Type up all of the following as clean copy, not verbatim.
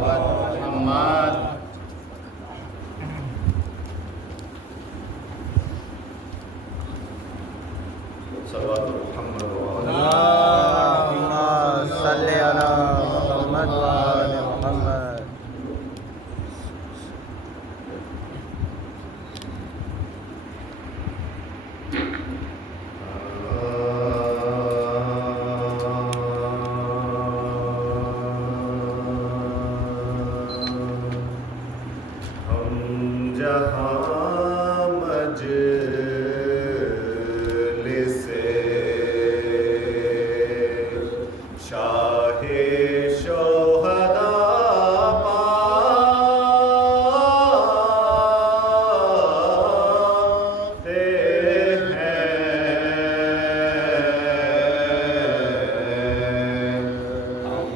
محمد صلوات محمد اللهم صل على محمد وآل محمد. ہم جہاں مجلس شاہ شہداء پاتے ہیں، ہم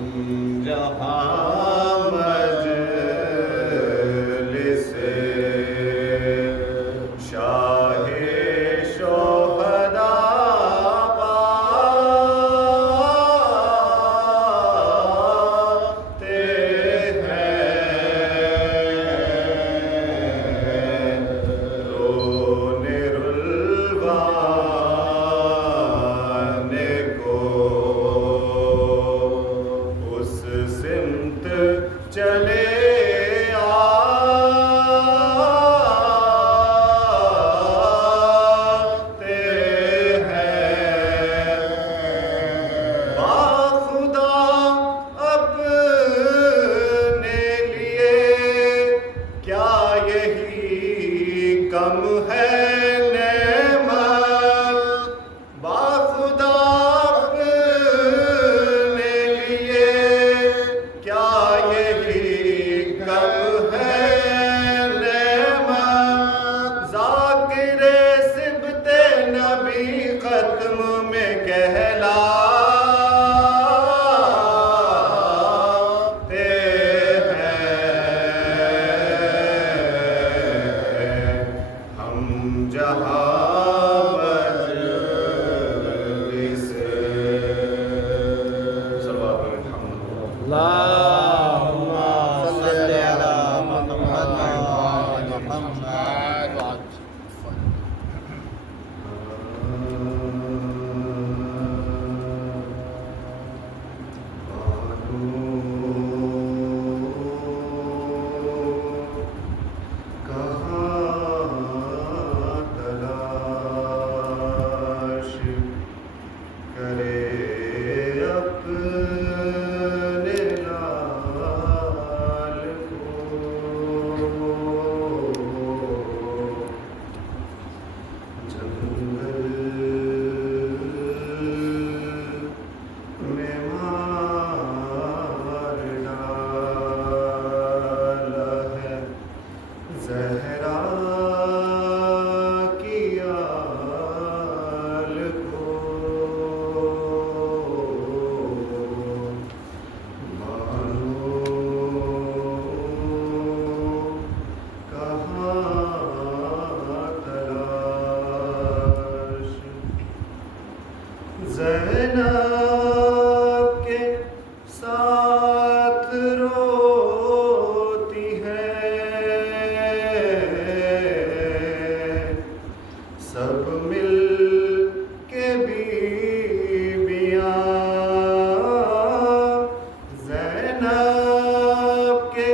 جہاں مجلس شاہ شہداء پاتے ہیں، رونے رلوان کو اس سمت چلے آتے ہیں، باخدا اپنے لیے کیا یہی کم ہے نعمت، باخدا اپنے لیے کیا یہی کم ہے نعمت، ذاکر صبت نبی ختم میں کہلاتے ہیں، ہم جہاں مجلس صلوات محمد اللهم صل على محمد وآل محمد. کہاں تلاش کرے اپنے لال کو، جنگل میں مار ڈالا ہے زہرا کی آل کو، مانو کہاں تلاش، زینب کے ساتھ روتی ہے سب مل کے بیویاں، زینب کے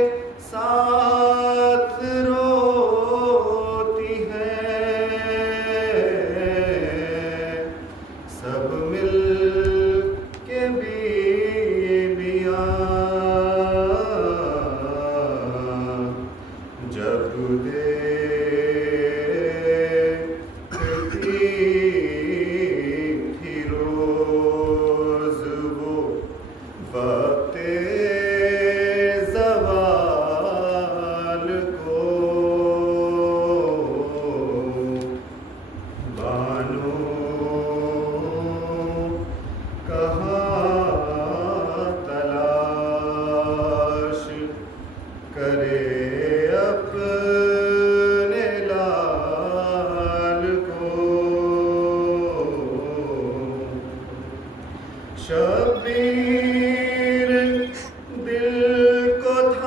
ساتھ روتی ہے سب مل کے بیویاں، جب دیکھتی تھی روز وہ وقت زوال کو، بانو کہاں تلاش کرے اپنے لال کو، شبیر دل کو تھا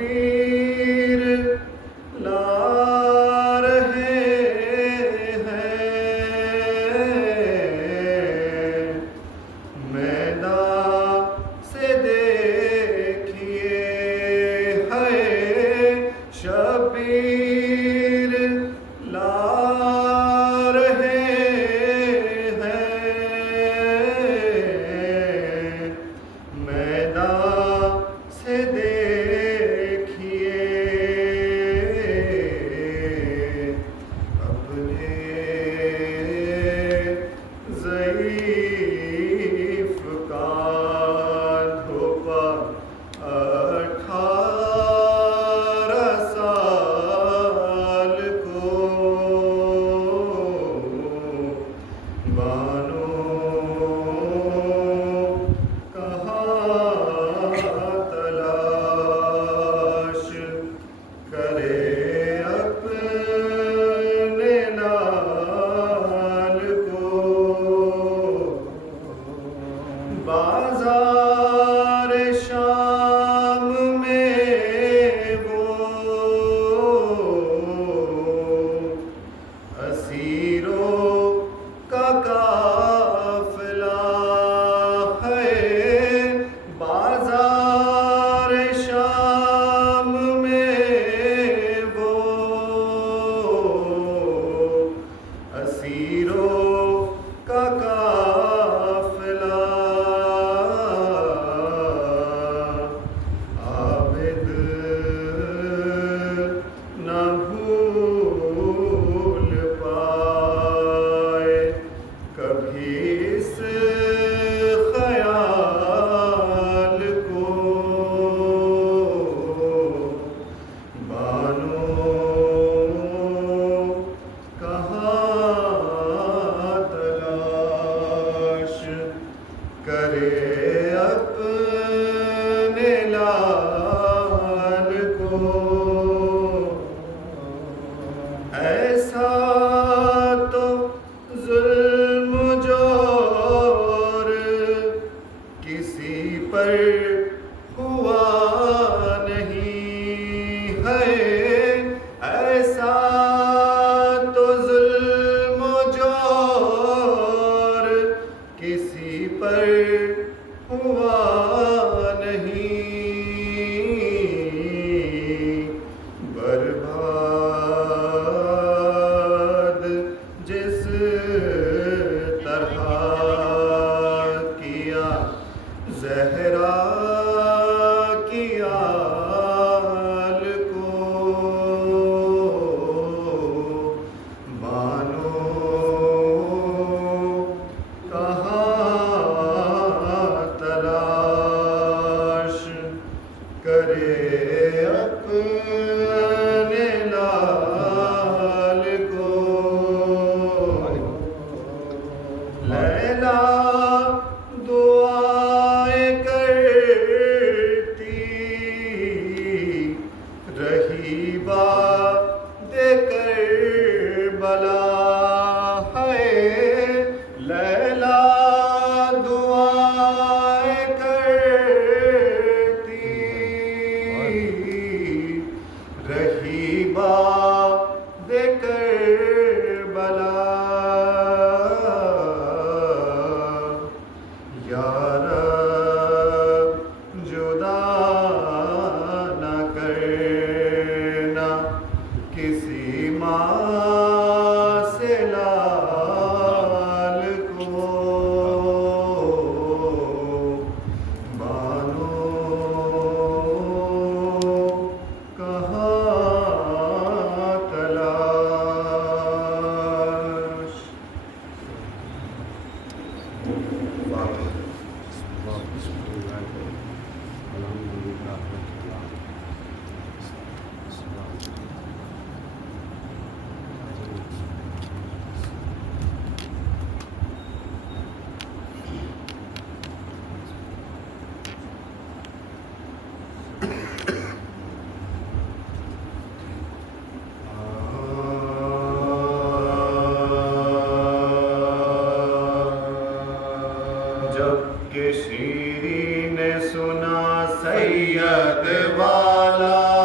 شبیر لا رہے ہیں میدان سے دیکھیے ہے شبیر لا رہے ہیں میدان سے دیکھیے اپنے ضعیف کاندھوں پر 18 سال کو بانو کہاں تلاش کرے اپنے لال کو بازار شام میں وہ اسیروں کا قافلہ ہے بازار شام میں وہ اسیروں کا قافلہ عابد نہ بھول پائے کبھی اس خیال کو بانو کہاں تلاش کرے اپنے لال کو ایسا تو ظلم جور کسی پر ہوا نہیں ہے ایسا تو ظلم جور کسی پر ہوا نہیں برباد جس طرح کیا زہرا کی آل کو بانو کہاں تلاش کرے اپنے لال کو لیلا دعائیں کرتی رہی باد کربلا ہے لیلا دعائیں کرتی رہی باد کربلا یا رب جدا نہ کرنا کسی ماں سے لال کو بانو کہاں تلاش کہ شیری نے سنا سید والا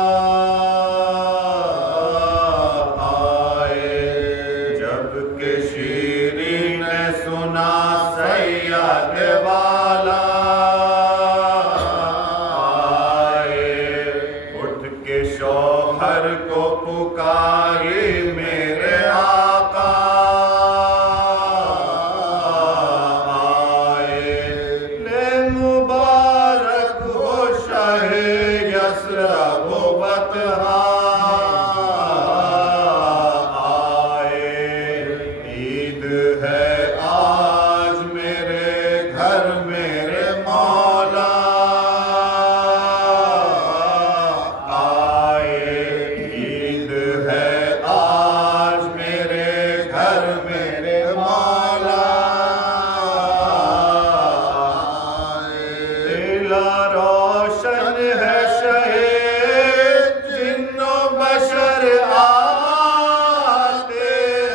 میرا روشن ہے شہید جن و بشر آتے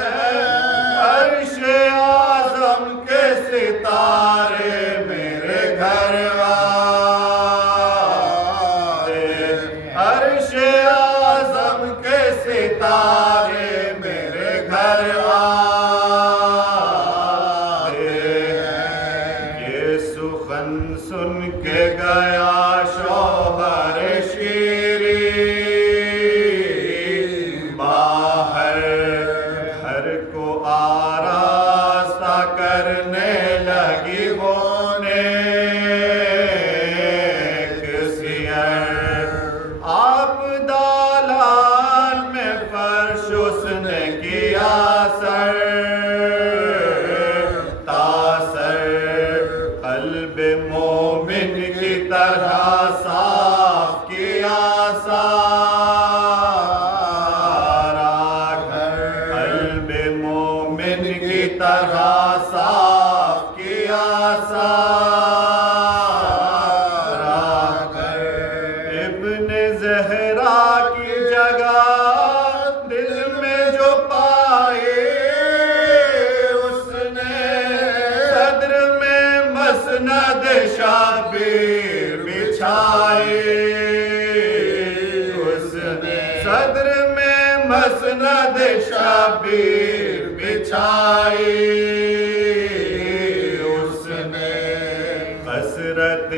ہیں عرش اعظم کے ستارے میرے گھر آتے عرش اعظم کے ستارے میرے گھر آتے یہ سخن سن کے گیا شوہر شیری باہر گھر کو آراستہ کرنے لگی وہ نیک سیر آپ دالان میں فرش اس نے کیا سر تاثر قلب مومن کی طرح صاف کیا سارا گھر قلب مومن کی طرح صاف کیا سارا گھر ابن زہرا کی جگہ دل میں جو پائے اس نے صدر میں مسند شبیر بچھائے اس نے صدر میں مسند شبیر بچھائے اس نے حسرت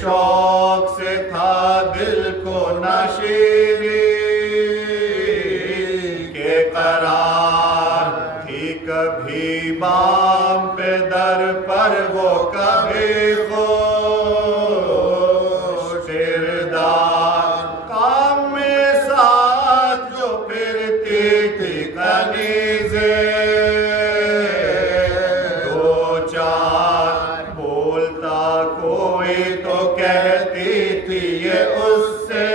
شوق سے تھا دل کو نشیری کہ قرار تھی کبھی بام پہ در پر وہ کبھی خوش کردار کام میں ساتھ جو پھرتی تھی کنیزیں دو چار بولتا کوئی تو کہتی تھی یہ اس سے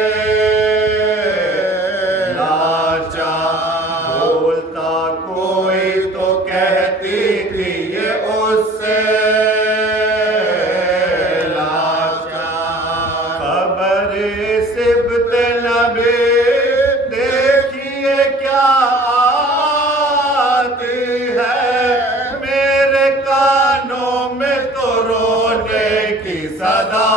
لاچار بولتا کوئی تو کہتی تھی یہ اس سے لاچار خبر سبت نبی دیکھیے کیا آتی ہے میرے کانوں میں تو رونے کی صدا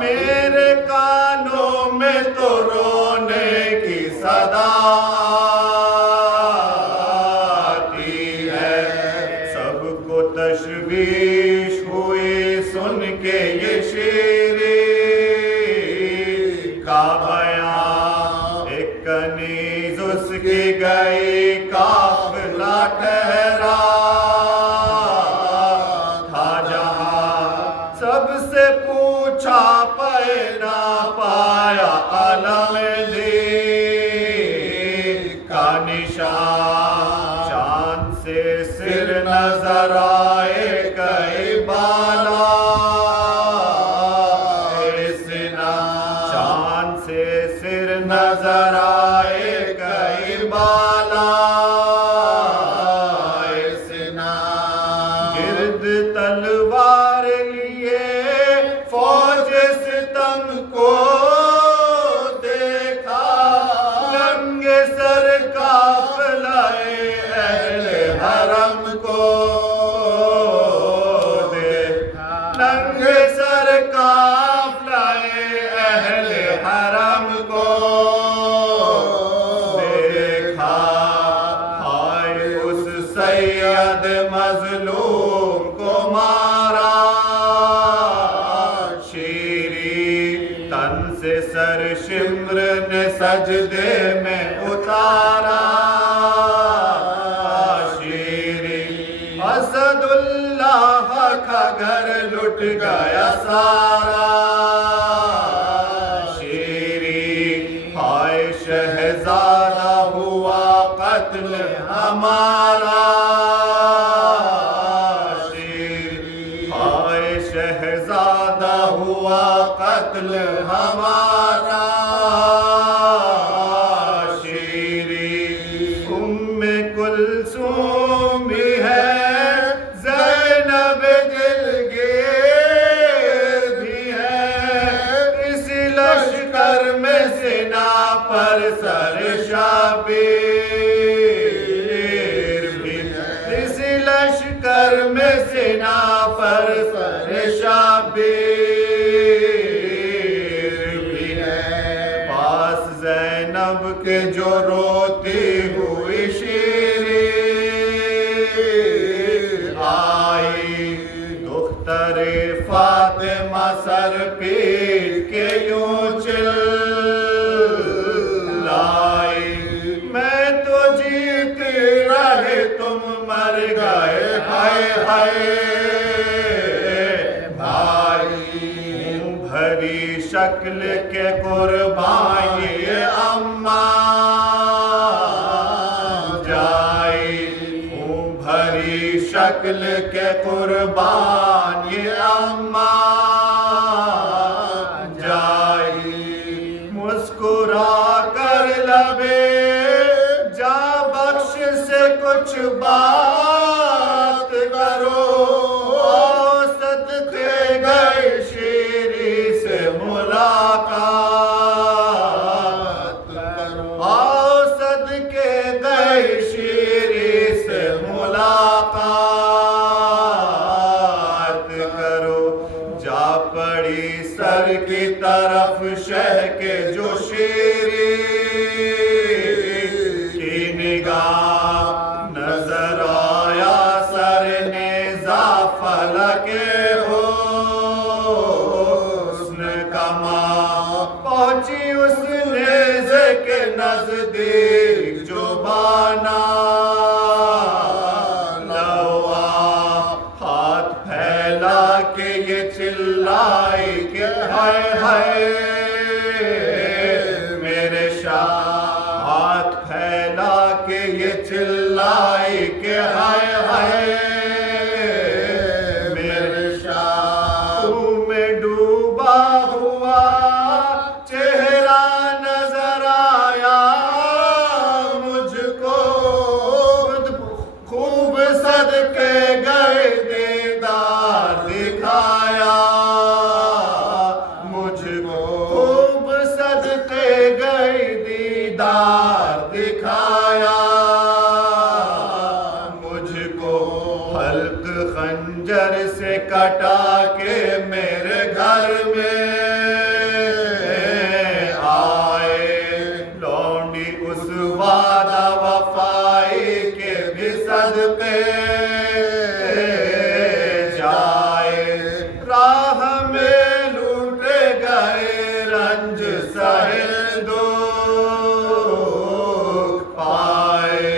میرے کانوں میں تو رونے کی صدا آتی ہے سب کو تشویش ہوئی سن کے یہ شیری کا بیان ایک کنیز اس کی گئی قافلہ ٹھہرا تھا جہاں سب سے پوچھا پے نہ پایا علم دین کا نشان چاند سے سر نظر آئے کئی بالا سنا چاند سے سر نظر آئے کئی بالا سنا گرد تلوار لیے فوج ستم کو دیکھا ننگے سر قافلہ اہل حرم کو دیکھا ننگے سر قافلہ اہل حرم کو دیکھا ہائے اس سید مظلوم کو مارا شیری تن سے سر شمر نے سجدے میں اتارا شیری اسد اللہ کا گھر لٹ گیا سارا شیری ہائے شہزادہ ہوا قتل ہمارا شیری ہائے شہزادہ ہوا قتل ہمارا شیری ام کلثوم بھی ہے زینب دلگیر فاطمہ سر پیٹ کے یوں چلائی، میں تو جیتی رہے تم مر گئے، ہائے ہائے بھائی، بھری شکل کے قربان یہ اماں جائی، بھری شکل کے قربان یہ اماں جائی، مسکرا کر لبے جا بخش سے کچھ بات کرو، صدقے گئے شیری سے ملاقات کرو، صدقے گئے شیری سے ملاقات کرو، جا پڑی سر کی طرف شہ کے جو شیری کی نگاہ، نظر آیا سر نیزہ فلک حسن کماں، پہنچی اس نیزے کے نزدیک جو بانا لوا، ہاتھ پھیلا کے یہ چلائی کہ ہائے ہائے میرے شاہ، ہاتھ پھیلا کے یہ چلائی کہ ہائے ہائے میرے شاہ، خون میں ڈوبا ہوا چہرہ نظر آیا مجھ کو، خوب صدقے گئے دیدار دکھایا مجھ کو، خوب صدقے گئے دیدار دکھایا مجھ کو، حلق خنجر سے کٹا کے میرے گھر میں آئے، لونڈی اس وعدہ وفائی کے بھی صدقے جائے، راہ میں لوٹے گئے رنج سہے دکھ پائے،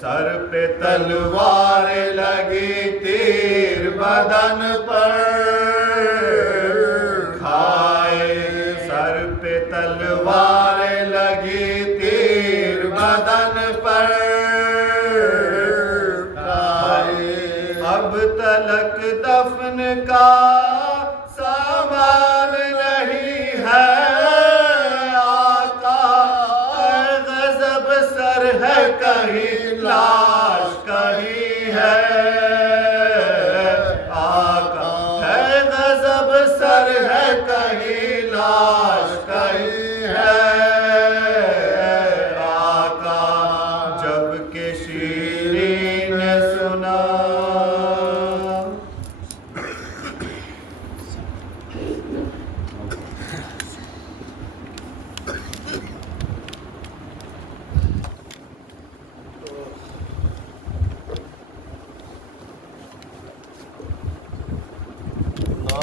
سر پہ تلوار لگی تیر بدن پر کھائے، سر پہ تلوار لگی تیر بدن پر کھائے، اب تلک دفن کا سامان نہیں ہے آقا، غضب سر ہے کہیں لاش کہیں ہے آقا، ہے غضب سر ہے کہیں لاش کہیں ہے آقا، جب کہ شیری نے سنا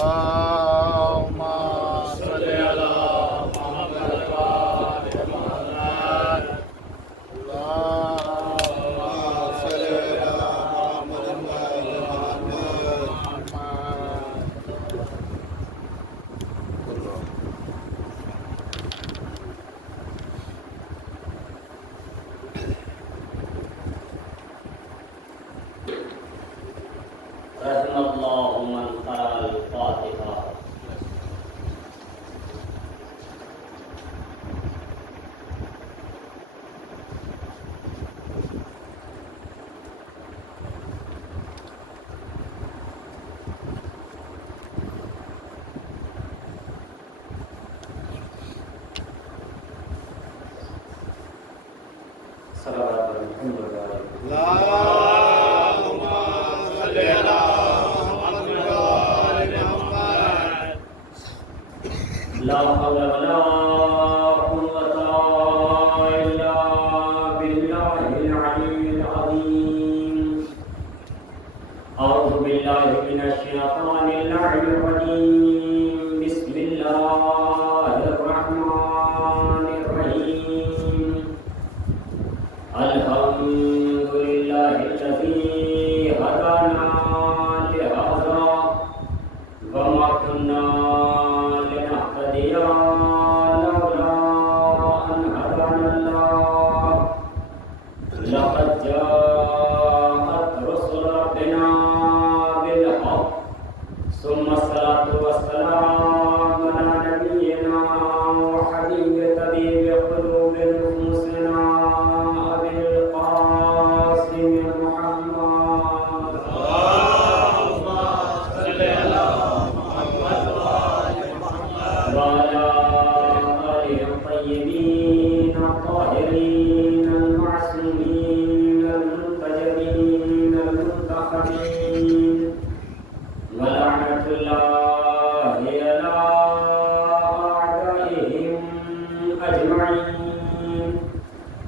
اللهم صل على محمد وآل محمد، اللهم صل على محمد وآل رحم اللہ من قرأ الفاتحہ۔ صلوات الحمد للہ۔ اللهم صل على محمد وآل محمد، لا حول ولا قوة إلا بالله العلي العظيم۔ أعوذ بالله من الشيطان اللعين الرجيم، كنا لنهتدي لولا أن هدانا الله لقد جاءت رسل ربنا بالحق ثم الصلاة والسلام على نبينا وحبيب طبيب قلوب نفوسنا أبي القاسم محمد وعلى آله الطيبين الطاهرين المعصومين المنتجبين المنتخبين ولعنة الله على أعدائهم أجمعين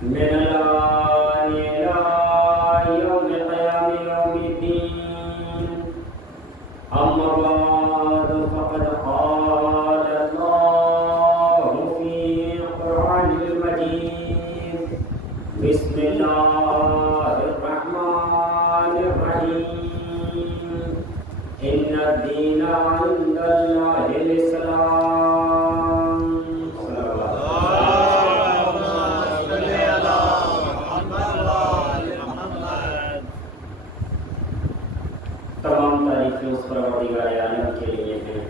من الآن إلى يوم قيام يوم الدين أما بعد فقد قال الله في القرآن المجيد بسم الله الرحمن الرحيم إن الدين عند الله الإسلام تمام تعریفیں اس پروردگار عالم کے لیے ہیں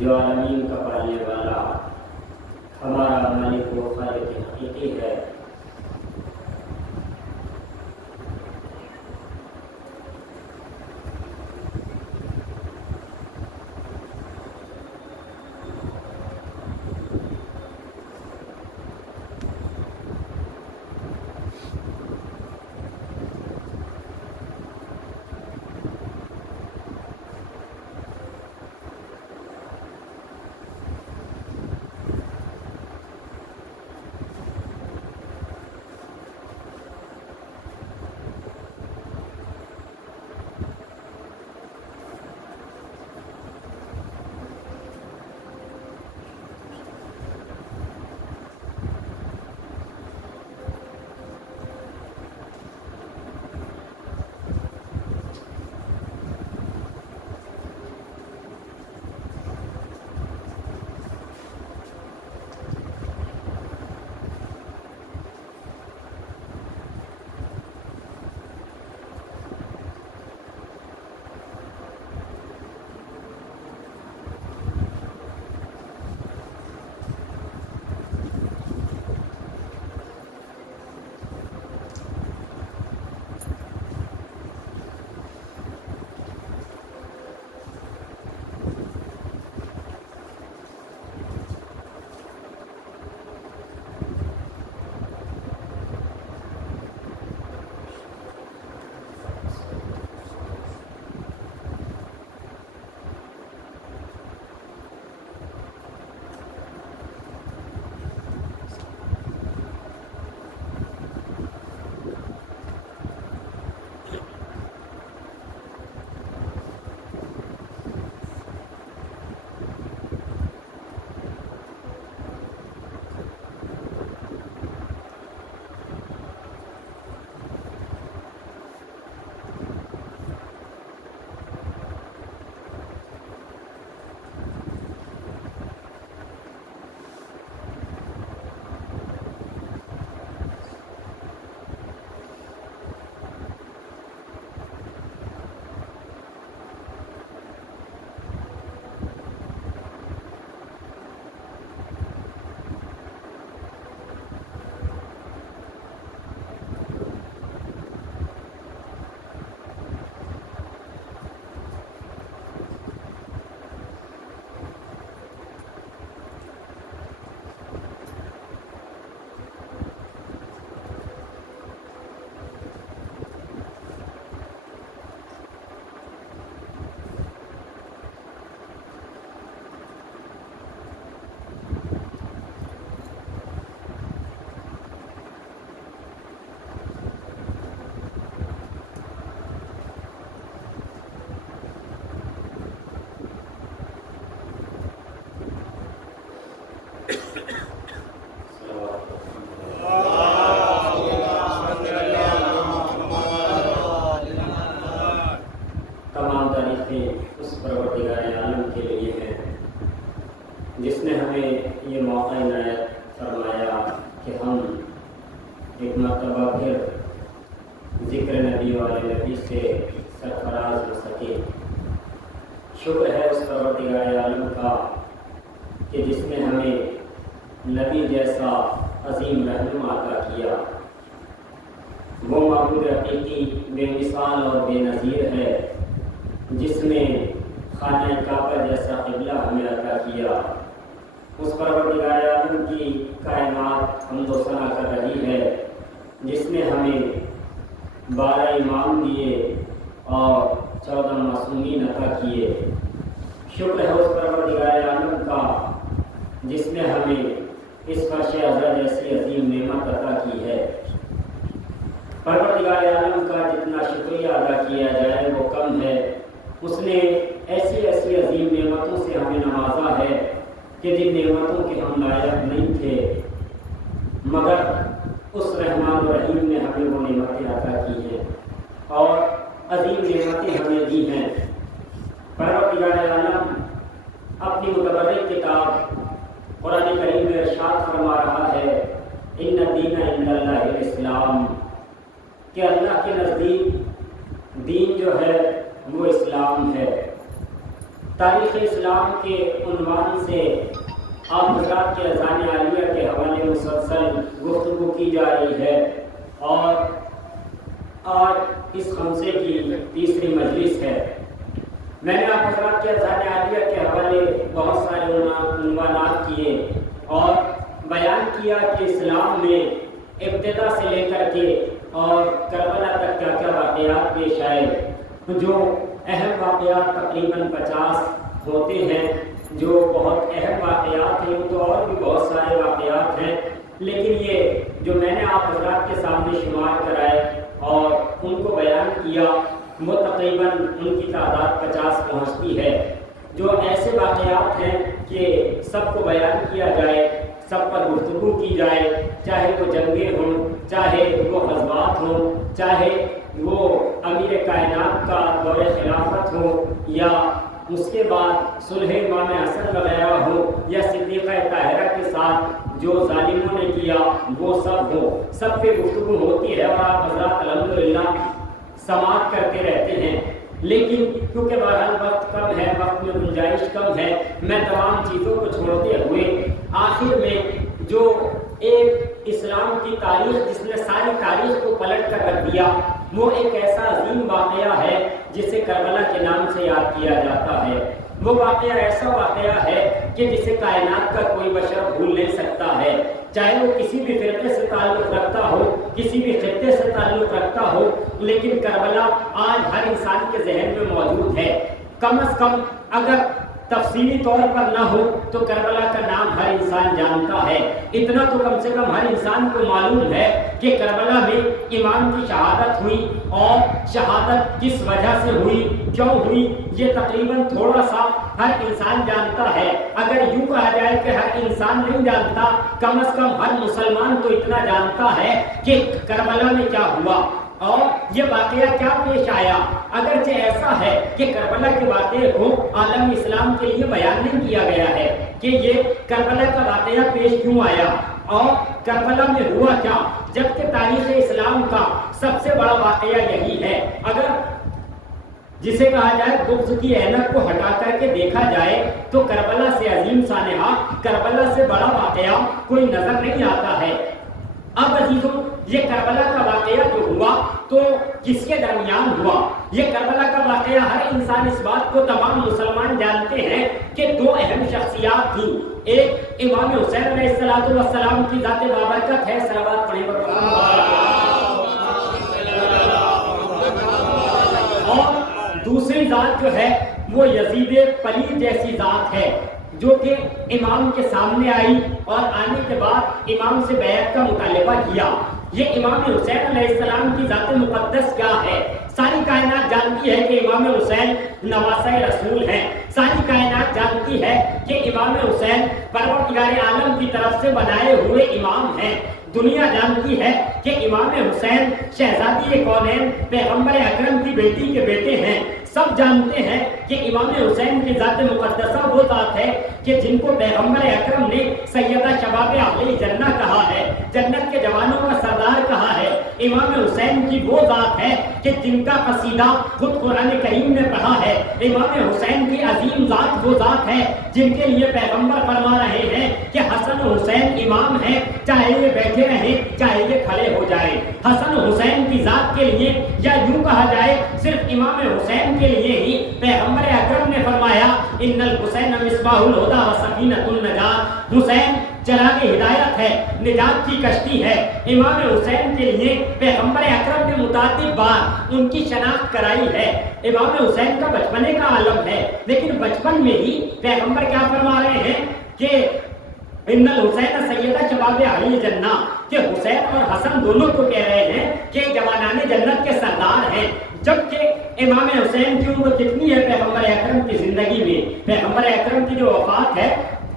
جو عالمین کا پالنے والا ہمارا مالک و خالق حقیقی ہے. تمام تعریفیں اس پروردگار عالم شکر ہے اس پروردگار عالم کا کہ جس نے ہمیں نبی جیسا عظیم رہنما عطا کیا۔ وہ معبود حقیقی بے مثال اور بے نظیر ہے جس نے خانہ کعبہ جیسا قبلہ ہمیں عطا کیا۔ اس پروردگار عالم کی کائنات حمد و ثنا کر رہی ہے جس نے ہمیں 12 امام دیے اور 14 معصومین عطا کیے۔ شکر ہے اس پروردگار عالم کا جس نے ہمیں اس فرش ازرق جیسی عظیم نعمت عطا کی ہے۔ پروردگار عالم کا جتنا شکریہ ادا کیا جائے وہ کم ہے۔ اس نے ایسی ایسی عظیم نعمتوں سے ہمیں نوازا ہے کہ جن نعمتوں کے ہم لائق نہیں تھے، مگر اس رحمان و رحیم نے ہمیں وہ نعمتیں عطا کی ہیں اور عظیم نعمتیں ہمیں دی ہیں۔ پروردگار عالم اپنی متبرک کتاب قرآن کریم میں ارشاد فرما رہا ہے ان الدین عند اللہ الاسلام، کہ اللہ کے نزدیک دین جو ہے وہ اسلام ہے۔ تاریخ اسلام کے عنوان سے آپ حضرات کے اذان عالیہ کے حوالے مسلسل گفتگو کی جا رہی ہے اور آج اس خمسے کی تیسری مجلس ہے۔ میں نے آپ حضرات کے اذان عالیہ کے حوالے بہت سارے عنوانات کیے اور بیان کیا کہ اسلام میں ابتدا سے لے کر کے اور کربلا تک کیا کیا واقعات پیش آئے۔ جو اہم واقعات تقریباً 50 ہوتے ہیں، جو بہت اہم واقعات ہیں، تو اور بھی بہت سارے واقعات ہیں، لیکن یہ جو میں نے آپ حضرات کے سامنے شمار کرائے اور ان کو بیان کیا وہ تقریباً ان کی تعداد 50 پہنچتی ہے۔ جو ایسے واقعات ہیں کہ سب کو بیان کیا جائے، سب پر گفتگو کی جائے، چاہے وہ جنگیں ہوں، چاہے وہ غزوات ہوں، چاہے وہ امیر کائنات کا دور خلافت ہو، یا اس کے بعد صلح امام حسن وغیرہ ہو، یا صدیقہ طاہرہ کے ساتھ جو ظالموں نے کیا وہ سب ہو، سب پہ گفتگو ہوتی ہے اور آپ حضرات الحمدللہ سماعت کرتے رہتے ہیں۔ لیکن کیونکہ بہرحال وقت کم ہے، وقت میں گنجائش کم ہے، میں تمام چیزوں کو چھوڑتے ہوئے آخر میں جو ایک اسلام کی تاریخ جس نے ساری تاریخ کو پلٹ کر رکھ دیا، وہ ایک ایسا عظیم واقعہ ہے جسے کربلا کے نام سے یاد کیا جاتا ہے۔ وہ واقعہ ایسا واقعہ ہے کہ جسے کائنات کا کوئی بشر بھول نہیں سکتا ہے، چاہے وہ کسی بھی فرقے سے تعلق رکھتا ہو، کسی بھی خطے سے تعلق رکھتا ہو، لیکن کربلا آج ہر انسان کے ذہن میں موجود ہے۔ کم از کم اگر تفصیلی طور پر نہ ہو تو کربلا کا نام ہر انسان جانتا ہے۔ اتنا تو کم سے کم ہر انسان کو معلوم ہے کہ کربلا میں امام کی شہادت ہوئی، اور شہادت کس وجہ سے ہوئی، کیوں ہوئی، یہ تقریباً تھوڑا سا ہر انسان جانتا ہے۔ اگر یوں کہا جائے کہ ہر انسان نہیں جانتا، کم از کم ہر مسلمان تو اتنا جانتا ہے کہ کربلا میں کیا ہوا اور یہ واقعہ کیا پیش آیا۔ اگرچہ ایسا ہے کہ کربلا کے واقعے کو عالم اسلام کے لیے بیان نہیں کیا گیا ہے کہ یہ کربلا کا واقعہ پیش کیوں آیا اور کربلا میں ہوا کیا، جبکہ تاریخ اسلام کا سب سے بڑا واقعہ یہی ہے۔ اگر جسے کہا جائے بغض کی اینک کو ہٹا کر کے دیکھا جائے تو کربلا سے عظیم سانحہ، کربلا سے بڑا واقعہ کوئی نظر نہیں آتا ہے۔ اب عزیزوں، یہ کربلا کا واقعہ جو ہوا تو کس کے درمیان ہوا؟ یہ کربلا کا واقعہ ہر انسان اس بات کو تمام مسلمان جانتے ہیں کہ دو اہم شخصیات تھیں۔ ایک امام حسین علیہ السلام کی ذات بابرکت ہے، صلوات پڑھیں، اور دوسری ذات جو ہے وہ یزید پلید جیسی ذات ہے جو کہ امام کے سامنے آئی اور آنے کے بعد امام سے بیعت کا مطالبہ کیا۔ یہ امام حسین علیہ السلام کی ذات مقدس کیا ہے؟ ساری کائنات جانتی ہے کہ امام حسین نواسہ رسول ہیں، ساری کائنات جانتی ہے کہ امام حسین پروردگار عالم کی طرف سے بنائے ہوئے امام ہیں۔ دنیا جانتی ہے کہ امام حسین شہزادی کونین پیغمبر اکرم کی بیٹی کے بیٹے ہیں۔ سب جانتے ہیں کہ امام حسین کی ذات مقدسہ وہ ذات ہے کہ جن کو پیغمبر اکرم نے سیدہ شباب اہل جنہ کہا ہے، جنت کے جوانوں کا سردار کہا ہے۔ امام حسین کی وہ ذات ہے کہ جن کا قصیدہ خود قرآن کریم نے پڑھا ہے۔ امام حسین کی عظیم ذات وہ ذات ہے جن کے لیے پیغمبر فرما رہے ہیں کہ حسن حسین امام ہیں، چاہے یہ بیٹھے رہیں چاہے یہ کھڑے ہو جائے۔ حسن حسین کی ذات کے لیے، یا یوں کہا جائے صرف امام حسین کے لیے ہی پیغمبر اکرم نے فرمایا ان الحسین مصباح الہدی و سفینۃ النجات، حسین چراغ ہدایت ہے، نجات کی کشتی ہے۔ امام حسین کے لیے پیغمبر اکرم نے متعدد بار ان کی شناخت کرائی ہے۔ امام حسین کا بچپنے کا عالم ہے، لیکن بچپن میں ہی پیغمبر کیا فرما رہے ہیں کہ ان الحسین سیدہ شباب اہل جنہ، کہ حسین اور حسن دونوں کو کہہ رہے ہیں کہ جوانان جنت کے سردار ہیں۔ جبکہ امام حسین کی عمر کتنی ہے پیغمبر اکرم کی زندگی میں؟ پیغمبر اکرم کی جو وفات ہے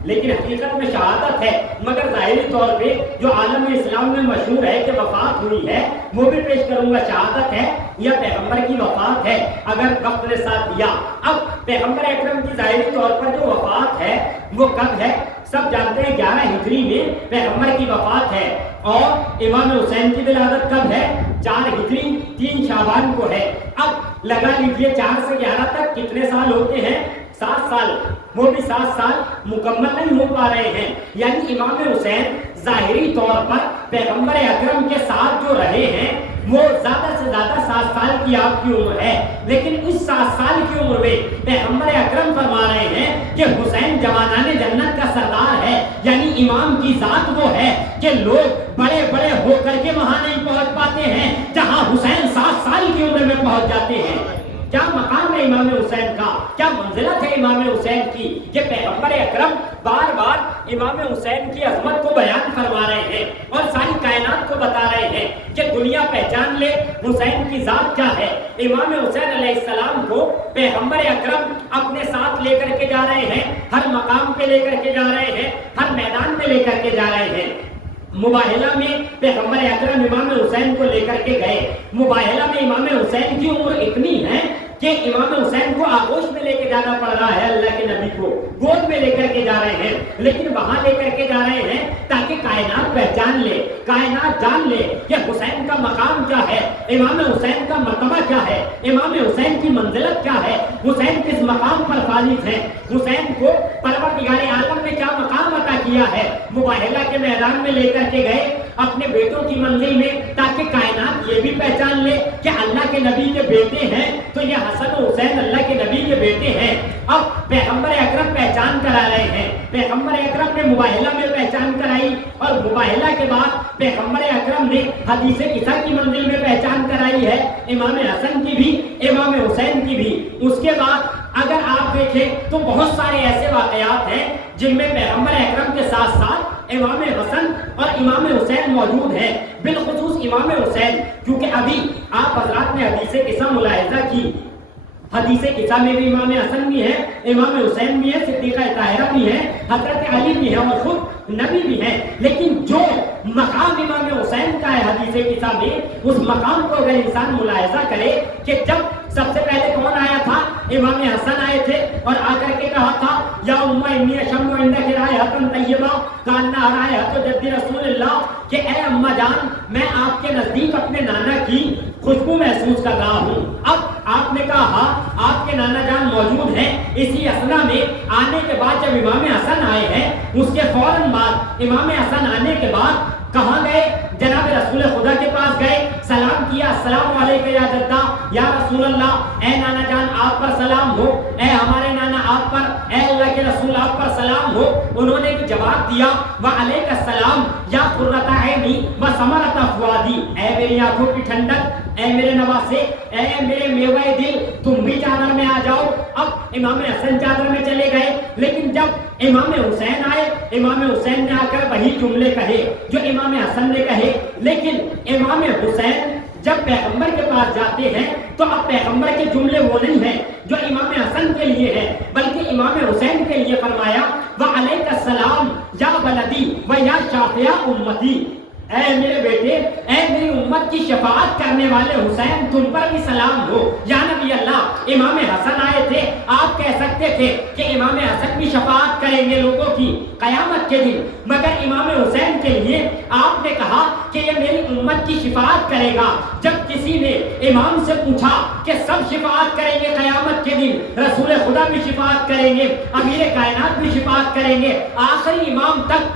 لیکن حقیقت میں شہادت ہے، مگر ظاہری طور پہ جو عالم اسلام میں مشہور ہے کہ وفات ہوئی ہے، وہ بھی پیش کروں گا، شہادت ہے یا پیغمبر کی وفات ہے اگر وقت نے ساتھ دیا۔ اب پیغمبر اکرم کی ظاہری طور پر جو وفات ہے وہ کب ہے؟ سب جانتے ہیں 11 ہجری میں پیغمبر کی وفات ہے، اور امام حسین کی ولادت کب ہے؟ 4 ہجری 3 شعبان کو ہے۔ اب لگا لیجئے 4 سے 11 تک کتنے سال ہوتے ہیں؟ 7 سال، وہ بھی 7 سال مکمل نہیں ہو پا رہے ہیں۔ یعنی امام حسین ظاہری طور پر پیغمبر اکرم کے ساتھ جو رہے ہیں وہ زیادہ سے زیادہ 7 سال کی آپ کی عمر ہے، لیکن اس 7 سال کی عمر میں پیغمبر اکرم فرما رہے ہیں کہ حسین جوانان جنت کا سردار ہے۔ یعنی امام کی ذات وہ ہے کہ لوگ بڑے بڑے ہو کر کے وہاں نہیں پہنچ پاتے ہیں جہاں حسین 7 سال کی عمر میں پہنچ جاتے ہیں۔ کیا مقام ہے امام حسین کا، کیا منزلت ہے امام حسین کی کہ پیغمبر اکرم بار بار امام حسین کی عظمت کو بیان فرما رہے ہیں اور ساری کائنات کو بتا رہے ہیں کہ دنیا پہچان لے حسین کی ذات کیا ہے۔ امام حسین علیہ السلام کو پیغمبر اکرم اپنے ساتھ لے کر کے جا رہے ہیں، ہر مقام پہ لے کر کے جا رہے ہیں، ہر میدان میں لے کر کے جا رہے ہیں۔ مباہلہ میں پیغمبر اکرم امام حسین کو لے کر کے گئے۔ مباہلہ میں امام حسین کی عمر اتنی ہے کہ امام حسین کو آغوش میں لے کے جانا پڑ رہا ہے، اللہ کے نبی کو گود میں لے کر کے جا رہے ہیں، لیکن وہاں لے کر کے جا رہے ہیں تاکہ کائنات پہچان لے، کائنات جان لے کہ حسین کا مقام کیا ہے، امام حسین کا مرتبہ کیا ہے، امام حسین کی منزلت کیا ہے، حسین کس مقام پر فائز ہے، حسین کو پروردگار عالم نے کیا مقام عطا کیا ہے۔ مباہلہ کے میدان میں لے کر کے گئے اپنے بیٹوں کی منزل میں تاکہ کائنات یہ بھی پہچان لے کہ اللہ کے نبی کے بیٹے ہیں تو یہ حسن و حسین اللہ کے نبی کے بیٹے ہیں۔ اب پیغمبر اکرم پہچان کرا رہے ہیں، پیغمبر اکرم نے مباہلہ میں پہچان کرائی، اور مباہلہ کے بعد پیغمبر اکرم نے حدیث قصہ کی منزل میں پہچان کرائی ہے، امام حسن کی بھی امام حسین کی بھی۔ اس کے بعد اگر آپ دیکھیں تو بہت سارے ایسے واقعات ہیں جن میں پیغمبر اکرم کے ساتھ ساتھ امام حسن اور امام حسین موجود ہیں، بالخصوص امام حسین، کیونکہ ابھی آپ حضرات نے حدیث قصہ ملاحظہ کی، حدیث قصہ میں بھی امام حسن بھی ہے، امام حسین بھی ہے، صدیقہ طاہرہ بھی ہے، حضرت علی بھی ہے اور خود نبی بھی ہیں، لیکن جو مقام امام حسین کا ہے حدیث قصہ میں، اس مقام کو اگر انسان ملاحظہ کرے کہ جب سب سے پہلے کون آیا تھا؟ امام حسن آئے تھے اور آ کر کے کہا تھا یا امہ انی اشم عندک رائحۃ طیبہ کانہا رائحۃ جد رسول اللہ، کہ اے اماں جان میں آپ کے نزدیک اپنے نانا کی خوشبو محسوس کر رہا ہوں۔ اب آپ نے کہا ہاں آپ کے نانا جان موجود ہیں۔ اسی اثنا میں آنے کے بعد جب امام حسن آئے ہیں، اس کے فوراً بعد امام حسن آنے کے بعد کہاں گئے؟ جناب رسول خدا کے پاس گئے، سلام کیا، السلام علیکم یا جدہ یا رسول اللہ، اے نانا جان آپ پر سلام ہو، اے ہمارے نانا آپ پر، اے اللہ کے رسول آپ پر سلام ہو۔ انہوں نے بھی جواب دیا وعلیک السلام یا قرۃ عینی و ثمرۃ فؤادی، اے میری آنکھوں کی ٹھنڈک، اے میرے نواسے، اے میرے میوہ دل، تم بھی چادر میں آ جاؤ۔ اب امام حسن چادر میں چلے گئے، لیکن جب امام حسین آئے، امام حسین نے آ کر وہی جملے کہے جو امام حسن نے کہے، لیکن امام حسین جب پیغمبر کے پاس جاتے ہیں تو اب پیغمبر کے جملے وہ نہیں ہیں جو امام حسن کے لیے ہیں، بلکہ امام حسین کے لیے فرمایا وعلیک السلام یا ولدی و یا شافع امتی، اے میرے بیٹے، اے میری امت کی شفاعت کرنے والے حسین تم پر بھی سلام ہو۔ یا نبی اللہ، امام حسن آئے تھے، آپ کہہ سکتے تھے کہ امام حسن بھی شفاعت کریں گے لوگوں کی قیامت کے دن، مگر امام حسین کے لیے آپ نے کہا کہ یہ میری امت کی شفاعت کرے گا۔ جب کسی نے امام سے پوچھا کہ سب شفاعت کریں گے قیامت کے دن، رسول خدا بھی شفاعت کریں گے، امیر کائنات بھی شفاعت کریں گے، آخری امام تک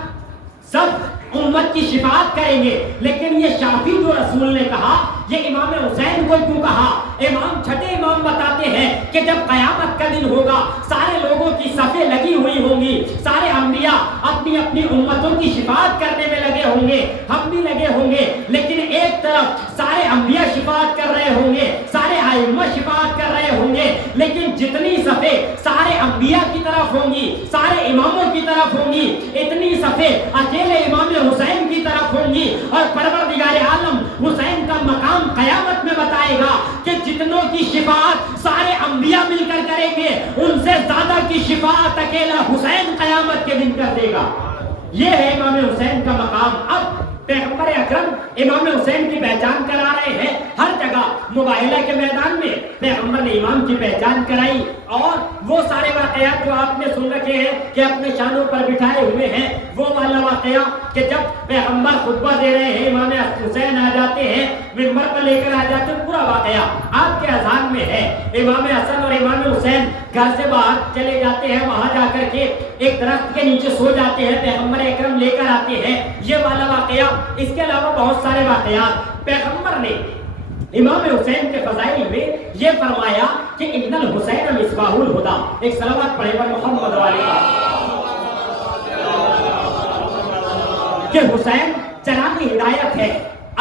سب امت کی شفاعت کریں گے، لیکن یہ شافی جو رسول نے کہا یہ امام حسین کو کیوں کہا؟ امام چھٹے امام بتاتے ہیں کہ جب قیامت کا دن ہوگا سارے لوگوں کی صفیں لگی ہوئی ہوں گی، سارے انبیاء اپنی اپنی امتوں کی شفاعت کرنے میں لگے ہوں گے، ہم بھی لگے ہوں گے، لیکن ایک طرف سارے انبیاء شفاعت کر رہے ہوں گے، سارے ائمہ شفاعت کر رہے ہوں گے، لیکن جتنی صفیں سارے انبیاء کی طرف ہوں گی، سارے اماموں کی طرف ہوں گی، اتنی صفیں اکیلے امام حسین کی طرف ہوں گی، اور پروردگار عالم حسین کا مقام قیامت میں بتائے گا کہ جتنوں کی شفاعت سارے انبیاء مل کر کریں گے ان سے زیادہ کی شفاعت اکیلا حسین قیامت کے دن کر دے گا۔ یہ ہے امام حسین کا مقام۔ اب پیغمبر اکرم امام حسین کی پہچان کرا رہے ہیں، ہر جگہ مباہلہ کے میدان میں پیغمبر نے امام کی پہچان کرائی، اور وہ سارے واقعات جو آپ نے سن رکھے ہیں کہ اپنے شانوں پر بٹھائے ہوئے ہیں، وہ والا واقعہ کہ جب پیغمبر خطبہ دے رہے ہیں امام حسین آ جاتے ہیں، منبر پر لے کر آ جاتے ہیں، پورا واقعہ آپ کے اذہان میں ہے۔ امام حسن اور امام حسین گھر سے باہر چلے جاتے ہیں، وہاں جا کر کے ایک درخت کے نیچے سو جاتے ہیں، پیغمبر اکرم لے کر آتے ہیں، یہ والا واقعہ۔ اس کے علاوہ بہت سارے واقعات پیغمبر نے امام حسین کے فضائل میں یہ فرمایا کہ ان الحسین مصباح الہدی۔ ایک صلوات پڑھے پر محمد والا کہ حسین چراغ ہدایت ہے۔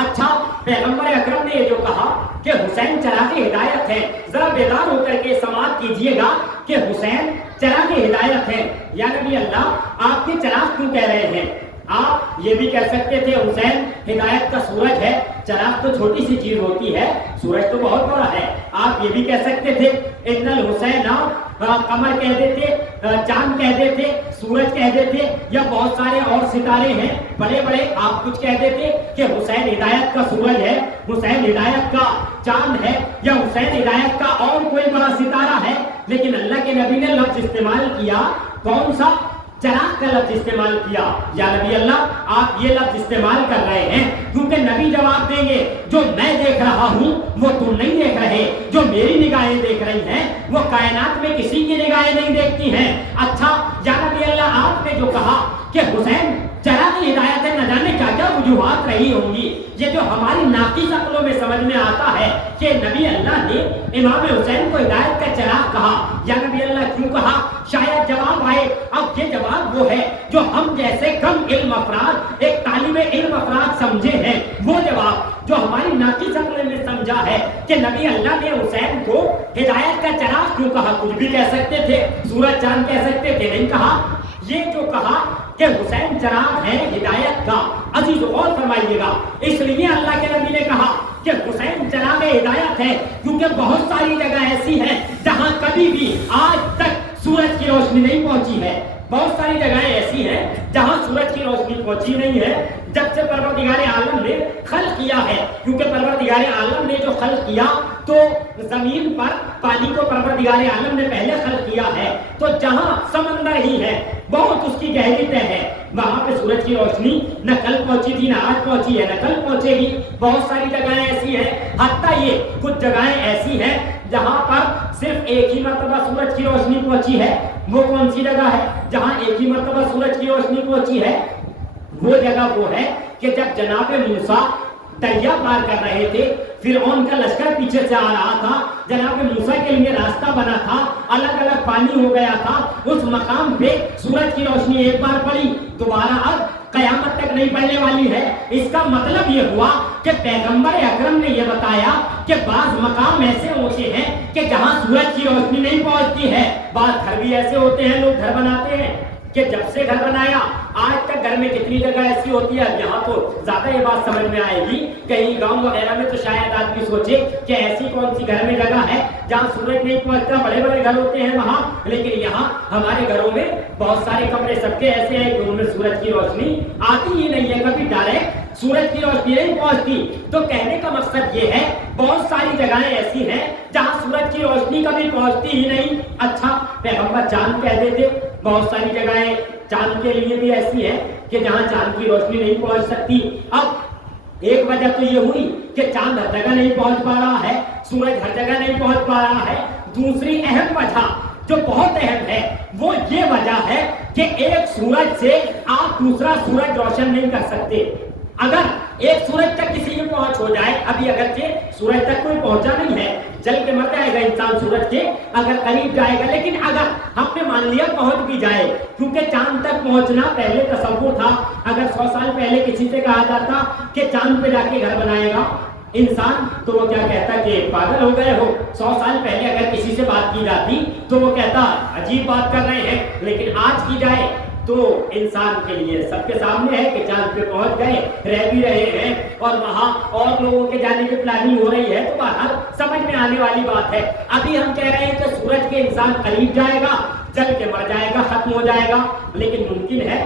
اچھا، پیغمبر اکرم نے یہ جو کہا کہ حسین چراغ ہدایت ہے، ذرا بیدار ہو کر کے سماعت کیجئے گا کہ حسین چراغ ہدایت ہے۔ یا نبی اللہ، آپ یہ چراغ کیوں کہہ رہے ہیں؟ آپ یہ بھی کہہ سکتے تھے حسین ہدایت کا سورج ہے، چراغ تو چھوٹی سی چیز ہوتی ہے، سورج تو بہت بڑا ہے۔ آپ یہ بھی کہہ سکتے تھے ان الحسین، قمر کہہ دیتے، چاند کہہ دیتے، سورج کہہ دیتے، یا بہت سارے اور ستارے ہیں بڑے بڑے، آپ کچھ کہہ دیتے کہ حسین ہدایت کا سورج ہے، حسین ہدایت کا چاند ہے، یا حسین ہدایت کا اور کوئی بڑا ستارہ ہے۔ لیکن اللہ کے نبی نے لفظ استعمال کیا، کون سا؟ چراغ کا لفظ استعمال کیا۔ یا نبی اللہ، آپ یہ لفظ استعمال کر رہے ہیں کیونکہ نبی جواب دیں گے جو میں دیکھ رہا ہوں وہ تم نہیں دیکھ رہے، جو میری نگاہیں دیکھ رہی ہیں وہ کائنات میں کسی کی نگاہیں نہیں دیکھتی ہیں۔ اچھا، یا نبی اللہ، آپ نے جو کہا کہ حسین چراغ ہدایت ہے، نہ جانے کیا کیا وجوہات رہی ہوں گی، یہ جو ہماری ناقص عقلوں میں سمجھ میں آتا ہے کہ نبی اللہ نے امام حسین کو ہدایت کا چراغ کہا۔ یا نبی اللہ کیوں کہا؟ شاید جواب آئے۔ اب یہ جواب وہ ہے جو ہم جیسے کم علم افراد، ایک طالب علم افراد سمجھے ہیں، وہ جواب جو ہماری ناقص عقل نے سمجھا ہے کہ نبی اللہ نے حسین کو ہدایت کا چراغ کیوں کہا؟ کچھ بھی کہہ سکتے تھے، سورج چاند کہہ سکتے تھے، نہیں کہا۔ یہ جو کہا کہ حسین چراغ ہے ہدایت کا، عزیز غور فرمائیے گا، اس لیے اللہ کے نبی نے کہا کہ حسین چراغ ہدایت ہے کیونکہ بہت ساری جگہ ایسی ہیں جہاں کبھی بھی آج تک سورج کی روشنی نہیں پہنچی ہے، بہت ساری جگہیں ایسی ہیں جہاں سورج کی روشنی پہنچی نہیں ہے جب سے پروردگار عالم نے خلق کیا ہے، کیونکہ پروردگار عالم نے جو خلق کیا تو زمین پر پانی کو پروردگار عالم نے پہلے خلق کیا ہے، تو جہاں سمندر ہی ہے بہت اس کی گہری تہ ہے، وہاں پہ سورج کی روشنی نہ کل پہنچی تھی، نہ آج پہنچی ہے، نہ کل پہنچے گی۔ بہت ساری جگہیں ایسی ہیں، حتیٰ یہ کچھ جگہیں ایسی ہیں جہاں پر صرف ایک ہی مرتبہ سورج کی روشنی پہنچی ہے۔ وہ کون سی جگہ ہے جہاں ایک ہی مرتبہ سورج کی روشنی پہنچی ہے؟ وہ جگہ وہ ہے کہ جب جناب موسیٰ دریا پار کر رہے تھے، فرعون کا لشکر پیچھے سے آ رہا تھا، جناب موسیٰ کے لیے راستہ بنا تھا، الگ الگ پانی ہو گیا تھا، اس مقام پہ سورج کی روشنی ایک بار پڑی، دوبارہ اب قیامت تک نہیں پڑنے والی ہے۔ اس کا مطلب یہ ہوا کہ پیغمبر اکرم نے یہ بتایا کہ بعض مقام ایسے ہوتے ہیں کہ جہاں سورج کی روشنی نہیں پہنچتی ہے، بعض گھر بھی ایسے ہوتے ہیں، لوگ گھر بناتے ہیں کہ جب سے گھر بنایا آج تک گھر میں کتنی جگہ ایسی ہوتی ہے، یہاں تو زیادہ یہ بات سمجھ میں آئے گی، کہیں گاؤں وغیرہ میں تو شاید آدمی سوچے کہ ایسی کون سی گھر میں جگہ ہے جہاں سورج نہیں پہنچتا، بڑے بڑے گھر ہوتے ہیں وہاں، لیکن یہاں ہمارے گھروں میں بہت سارے کمرے سب کے ایسے ہیں کہ ان میں سورج کی روشنی آتی ہی نہیں ہے، کبھی ڈائریکٹ سورج کی روشنی نہیں پہنچتی۔ تو کہنے کا مقصد یہ ہے بہت ساری جگہیں ایسی ہیں جہاں سورج کی روشنی کبھی پہنچتی ہی نہیں۔ اچھا، پیغمبر چاند کہہ دیتے، بہت ساری جگہیں چاند کے لیے بھی ایسی ہیں کہ جہاں چاند کی روشنی نہیں پہنچ سکتی۔ اب ایک وجہ تو یہ ہوئی کہ چاند ہر جگہ نہیں پہنچ پا رہا ہے، سورج ہر جگہ نہیں پہنچ پا رہا ہے۔ دوسری اہم وجہ جو بہت اہم ہے وہ یہ وجہ ہے کہ ایک سورج سے آپ دوسرا سورج روشن نہیں کر سکتے۔ اگر ایک سورج تک کسی کی پہنچ ہو جائے، ابھی اگرچہ سورج تک کوئی پہنچا نہیں ہے، جل کے مر جائے گا انسان سورج کے اگر قریب جائے گا، لیکن اگر ہم نے مان لیا پہنچ بھی جائے، کیونکہ چاند تک پہنچنا پہلے تصور تھا، اگر 100 سال پہلے کسی سے کہا جاتا کہ چاند پہ جا کے گھر بنائے گا انسان تو وہ کیا کہتا کہ پاگل ہو گئے ہو۔ 100 سال پہلے اگر کسی سے بات کی جاتی تو وہ کہتا عجیب بات کر رہے ہیں، لیکن آج کی جائے تو انسان کے لیے سب کے سامنے ہے کہ چاند پہ پہنچ گئے، رہ بھی رہے ہیں اور وہاں اور لوگوں کے جانے کی پلاننگ ہو رہی ہے، تو باہر سمجھ میں آنے والی بات ہے۔ ابھی ہم کہہ رہے ہیں کہ سورج کے انسان قریب جائے گا، جل کے مر جائے گا، ختم ہو جائے گا، لیکن ممکن ہے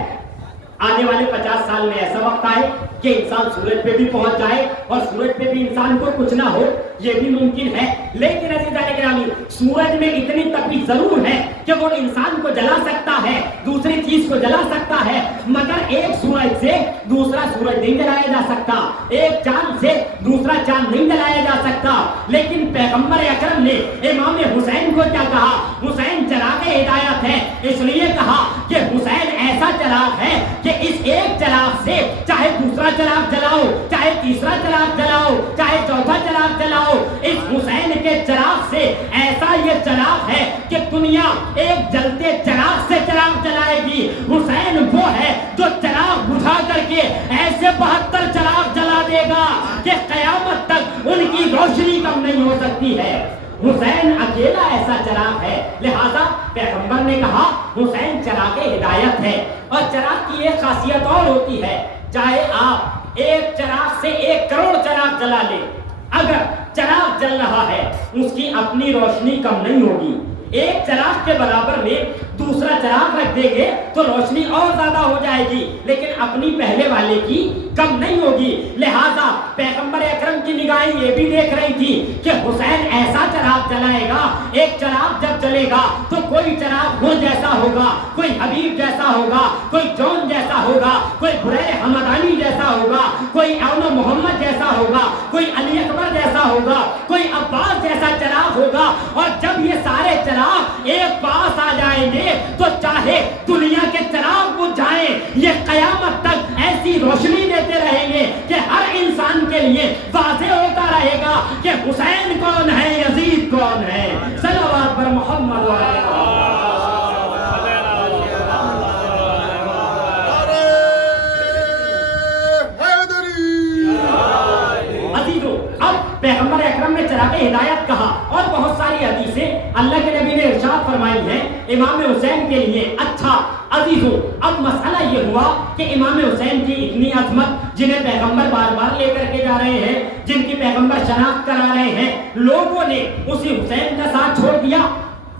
آنے والے 50 سال میں ایسا وقت آئے کہ انسان سورج پہ بھی پہنچ جائے اور سورج پہ بھی انسان کو کچھ نہ ہو، یہ بھی ممکن ہے۔ لیکن عزیزان گرامی، سورج میں اتنی تپش ضرور ہے کہ وہ انسان کو جلا سکتا ہے، دوسری چیز کو جلا سکتا ہے، مگر ایک سورج سے دوسرا سورج نہیں جلایا جا سکتا، ایک چاند سے دوسرا چاند نہیں جلایا جا سکتا۔ لیکن پیغمبر اکرم نے امام حسین کو کیا کہا؟ حسین چراغ ہدایت ہے، اس لیے کہا کہ حسین ایسا چراغ ہے کہ اس ایک چراغ سے چاہے دوسرا چراغ جلاؤ، چاہے تیسرا چراغ جلاؤ، چاہے چوتھا چراغ جلاؤ، اس حسین کے چراغ سے ایسا یہ چراغ ہے کہ دنیا ایک جلتے چراغ سے چراغ جلائے گی۔ حسین وہ ہے جو چراغ بجھا کر کے ایسے 72 چراغ جلا دے گا کہ قیامت تک ان کی روشنی کم نہیں ہو سکتی ہے۔ حسین اکیلا ایسا چراغ ہے، لہذا پیغمبر نے کہا حسین چراغ ہدایت ہے۔ اور چراغ کی ایک خاصیت اور ہوتی ہے، چاہے آپ ایک چراغ سے 1 کروڑ چراغ جلا لیں، اگر چراغ جل رہا ہے اس کی اپنی روشنی کم نہیں ہوگی۔ ایک چراغ کے برابر میں دوسرا چراغ رکھ دیں گے تو روشنی اور زیادہ ہو جائے گی، لیکن اپنی پہلے والے کی کم نہیں ہوگی۔ لہذا پیغمبر اکرم کی نگاہیں یہ بھی دیکھ رہی تھی کہ حسین ایسا چراغ جلائے گا، ایک چراغ جب جلے گا تو کوئی چراغ وہ جیسا ہوگا، کوئی حبیب جیسا ہوگا، کوئی جون جیسا ہوگا، کوئی بریر حمدانی جیسا ہوگا، کوئی اون محمد جیسا ہوگا، کوئی علی اکبر جیسا ہوگا، کوئی عباس جیسا چراغ ہوگا۔ اور جب یہ سارے چراغ ایک پاس آ جائیں گے تو چاہے دنیا کے چراغ بجھ جائیں، یہ قیامت تک ایسی روشنی دیتے رہیں گے کہ ہر انسان کے لیے واضح ہوتا رہے گا کہ حسین کون ہے، یزید کون ہے۔ صلوات پر محمد و پیغمبر اکرم نے چراغ ہدایت کہا اور بہت ساری حدیثیں اللہ کے نبی نے ارشاد فرمائی ہیں امام حسین کے لیے۔ اچھا عزیزو، اب مسئلہ یہ ہوا کہ امام حسین کی اتنی عظمت جنہیں پیغمبر بار بار لے کر کے جا رہے ہیں، جن کی پیغمبر شناخت کرا رہے ہیں، لوگوں نے اسی حسین کا ساتھ چھوڑ دیا،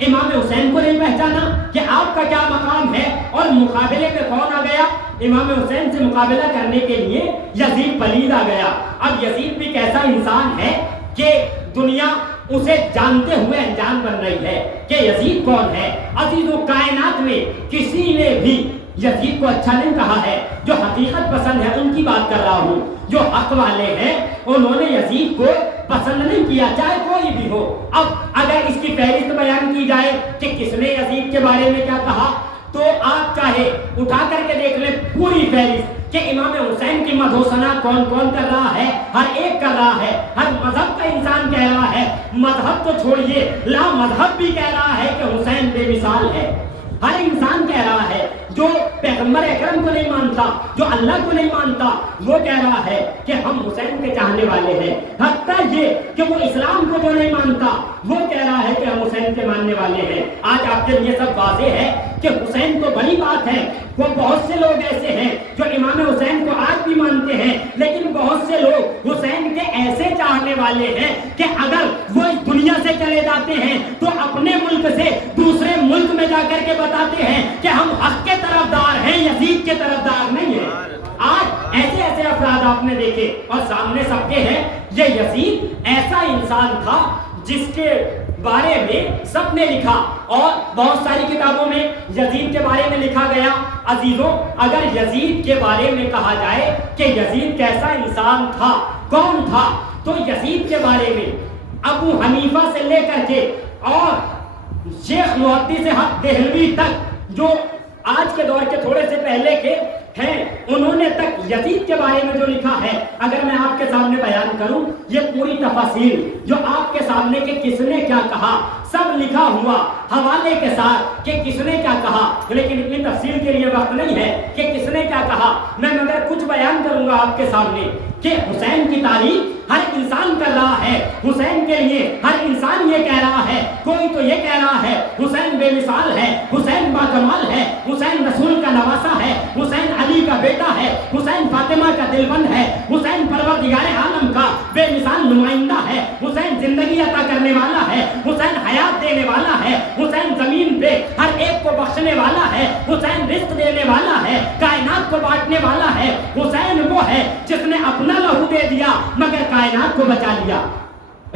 امام حسین کو نہیں پہچانا کہ آپ کا کیا مقام ہے، اور مقابلے میں کون آ گیا؟ امام حسین سے مقابلہ کرنے کے لیے یزید پلید آ گیا۔ اب یزید بھی کیسا انسان ہے کہ دنیا اسے جانتے ہوئے انجان بن رہی ہے کہ یزید کون ہے۔ عزیزو، کائنات میں کسی نے بھی یزید کو اچھا نہیں کہا ہے، جو حقیقت پسند ہے ان کی بات کر رہا ہوں، جو حق والے ہیں انہوں نے یزید کو پسند نہیں کیا، چاہے کوئی بھی ہو۔ اب اگر اس کی فہرست بیان کی جائے کہ کس نے یزید کے بارے میں کیا کہا، تو آپ چاہے اٹھا کر کے دیکھ لیں پوری فہرست کہ امام حسین کی مدح و ثنا کون کون کر رہا ہے، ہر ایک کر رہا ہے، ہر مذہب کا انسان کہہ رہا ہے، مذہب تو چھوڑیے، لا مذہب بھی کہہ رہا ہے کہ حسین بے مثال ہے۔ ہر انسان کہہ رہا ہے، جو پیغمبر اکرم کو نہیں مانتا، جو اللہ کو نہیں مانتا، وہ کہہ رہا ہے کہ ہم حسین کے چاہنے والے ہیں۔ حتیٰ یہ کہ وہ اسلام کو جو نہیں مانتا وہ کہہ رہا ہے کہ ہم حسین کے ماننے والے ہیں۔ آج آپ کے لیے سب واضح ہے کہ حسین تو بڑی صحیح بات ہے، وہ بہت سے لوگ ایسے ہیں جو امام حسین کو آج بھی مانتے ہیں، لیکن بہت سے لوگ حسین کے ایسے چاہنے والے ہیں کہ اگر وہ اس دنیا سے چلے جاتے ہیں تو اپنے ملک سے دوسرے ملک میں جا کر کے بتاتے ہیں کہ ہم حق کے طرفدار ہیں، یزید کے طرفدار نہیں ہیں۔ آج ایسے ایسے افراد آپ نے دیکھے اور سامنے سب کے ہیں۔ یہ یزید ایسا انسان تھا جس کے بارے میں سب نے لکھا اور بہت ساری کتابوں میں یزید کے بارے میں لکھا گیا۔ عزیزوں، اگر یزید کے بارے میں کہا جائے کہ یزید کیسا انسان تھا، کون تھا، تو یزید کے بارے میں ابو حنیفہ سے لے کر کے اور شیخ محدث حق دہلوی تک، جو آج کے دور کے تھوڑے سے پہلے کے ہیں، انہوں نے تک یزید کے بارے میں جو لکھا ہے، اگر میں آپ کے سامنے بیان کروں، یہ پوری تفاصیل جو آپ کے سامنے کہ کس نے کیا کہا، سب لکھا ہوا حوالے کے ساتھ کہ کس نے کیا کہا، لیکن اتنی تفصیل کے لیے وقت نہیں ہے کہ کس نے کیا کہا۔ میں مگر کچھ بیان کروں گا آپ کے سامنے کہ حسین کی تعریف ہر انسان کر رہا ہے، حسین کے لیے ہر انسان یہ کہہ رہا ہے، کوئی تو یہ کہہ رہا ہے حسین بے مثال ہے، حسین باکمال ہے، حسین رسول کا نواسا ہے، حسین علی کا بیٹا ہے، حسین فاطمہ کا دلبند ہے، حسین پروردگار عالم کا بے مثال نمائندہ ہے، حسین زندگی عطا کرنے والا ہے، حسین حیات دینے والا ہے، حسین زمین پہ ہر ایک کو بخشنے والا ہے، حسین رزق دینے والا ہے، کائنات کو بانٹنے والا ہے، حسین وہ ہے جس نے اپنا لہو دے دیا مگر کائنات کو بچا لیا۔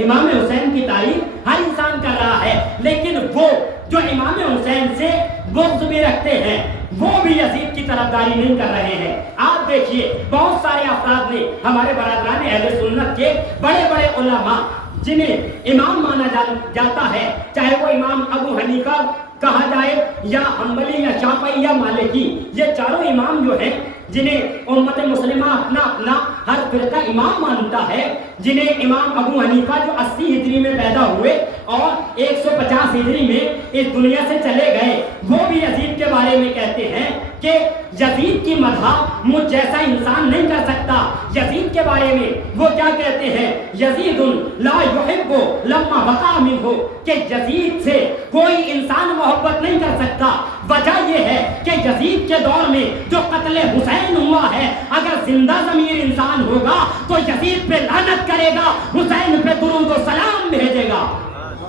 امام حسین کی تعریف ہر انسان کر رہا ہے، لیکن وہ جو امام حسین سے بغض بھی رکھتے ہیں وہ بھی یزید کی طرفداری نہیں کر رہے ہیں۔ آپ دیکھیے بہت سارے افراد نے، ہمارے برادران اہل سنت کے بڑے بڑے علماء جنہیں امام مانا جاتا ہے، چاہے وہ امام ابو حنیفہ کہا جائے یا حنبلی یا شافعی یا مالکی، یہ چاروں امام جو ہیں جنہیں امت مسلمہ اپنا اپنا ہر فرقہ امام مانتا ہے، جنہیں امام ابو حنیفہ جو 80 ہجری میں پیدا ہوئے اور 150 ہجری میں اس دنیا سے چلے گئے، وہ بھی یزید کے بارے میں کہتے ہیں کہ یزید کی مدح مجھ جیسا انسان نہیں کر سکتا۔ یزید کے بارے میں وہ کیا کہتے ہیں؟ یزید لا یحب لما وقع منہ، کہ یزید سے کوئی انسان محبت نہیں کر سکتا۔ وجہ یہ ہے کہ یزید کے دور میں جو قتل حسین ہوا ہے، اگر زندہ ضمیر انسان ہوگا تو یزید پہ لعنت کرے گا، حسین پہ درود و سلام بھیجے گا۔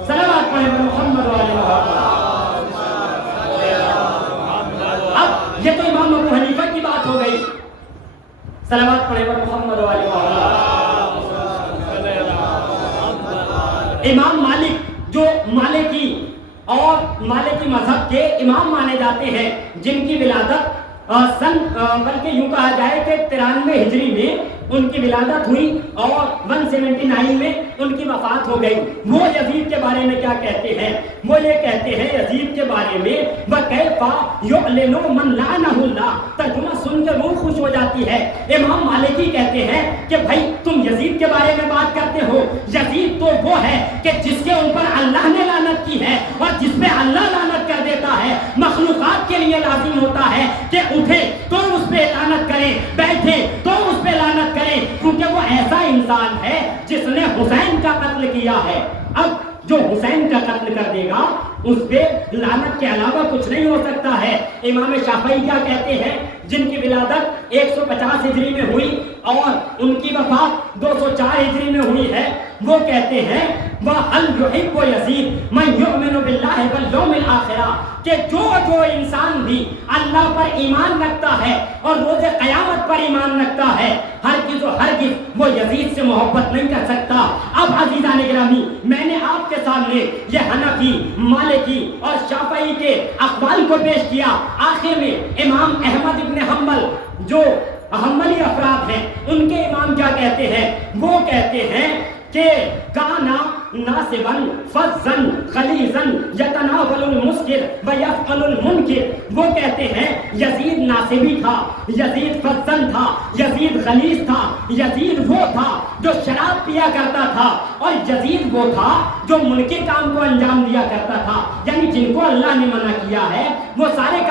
صلوات پڑھیں محمد و علی محمد۔ اب یہ تو امام ابو حنیفہ کی بات ہو گئی، صلوات پڑھیں محمد و علی محمد۔ امام مالک جو مالکی اور مالکی مذہب کے امام مانے جاتے ہیں، جن کی ولادت بلکہ یوں کہا جائے کہ 93 ہجری میں ان کی ولادت ہوئی اور 179 میں ان کی وفات ہو گئی۔ وہ یزید کے بارے میں کیا کہتے ہیں؟ وہ یہ کہتے ہیں یزید کے بارے میں وَكَيْفَ يُعْلِنُ مَنْ لَعَنَهُ اللَّهُ، ترجمہ سن کے روح خوش ہو جاتی ہے۔ امام مالکی کہتے ہیں کہ بھائی تم یزید کے بارے میں بات کرتے ہو، یزید تو وہ ہے کہ جس کے اوپر اللہ نے لعنت کی ہے، اور جس پہ اللہ لعنت کر دیتا ہے مخلوقات کے لیے لازم ہوتا ہے کہ اٹھے تو اس پہ لعنت کریں، بیٹھے تو اس پہ لعنت کریں، کیونکہ وہ ایسا انسان ہے جس نے حسین کا قتل کیا ہے۔ اب جو حسین کا قتل کر دے گا اس پہ لعنت کے علاوہ کچھ نہیں ہو سکتا ہے۔ امام شافعی کیا کہتے ہیں، جن کی ولادت 150 ہجری میں ہوئی اور ان کی وفات 204 ہجری میں ہوئی ہے، وہ کہتے ہیں وَهَلْ يُحِبُّ يَزِيدُ مَنْ يُؤْمِنُ بِاللَّهِ وَالْيَوْمِ الْآخِرَةِ، کہ جو انسان بھی اللہ پر ایمان رکھتا ہے اور روز قیامت پر ایمان رکھتا ہے، ہرگز وہ یزید سے محبت نہیں کر سکتا۔ اب عزیزان گرامی، میں نے آپ کے سامنے یہ حنفی، مالکی اور شافعی کے اقوال کو پیش کیا۔ آخر میں امام احمد ابن حنبل جو حنبلی افراد ہیں، ان کے امام کیا کہتے ہیں؟ وہ کہتے ہیں کہ کانا ناصبن فزن غلیظن یتناول المسکر ویفعل المنکر، وہ کہتے ہیں یزید ناصبی تھا، یزید فزن تھا، یزید غلیظ تھا، یزید وہ تھا جو شراب پیا کرتا تھا، اور یزید وہ تھا جو منکر کام کو انجام دیا کرتا تھا۔ یعنی جن کو اللہ نے منع کیا ہے وہ سارے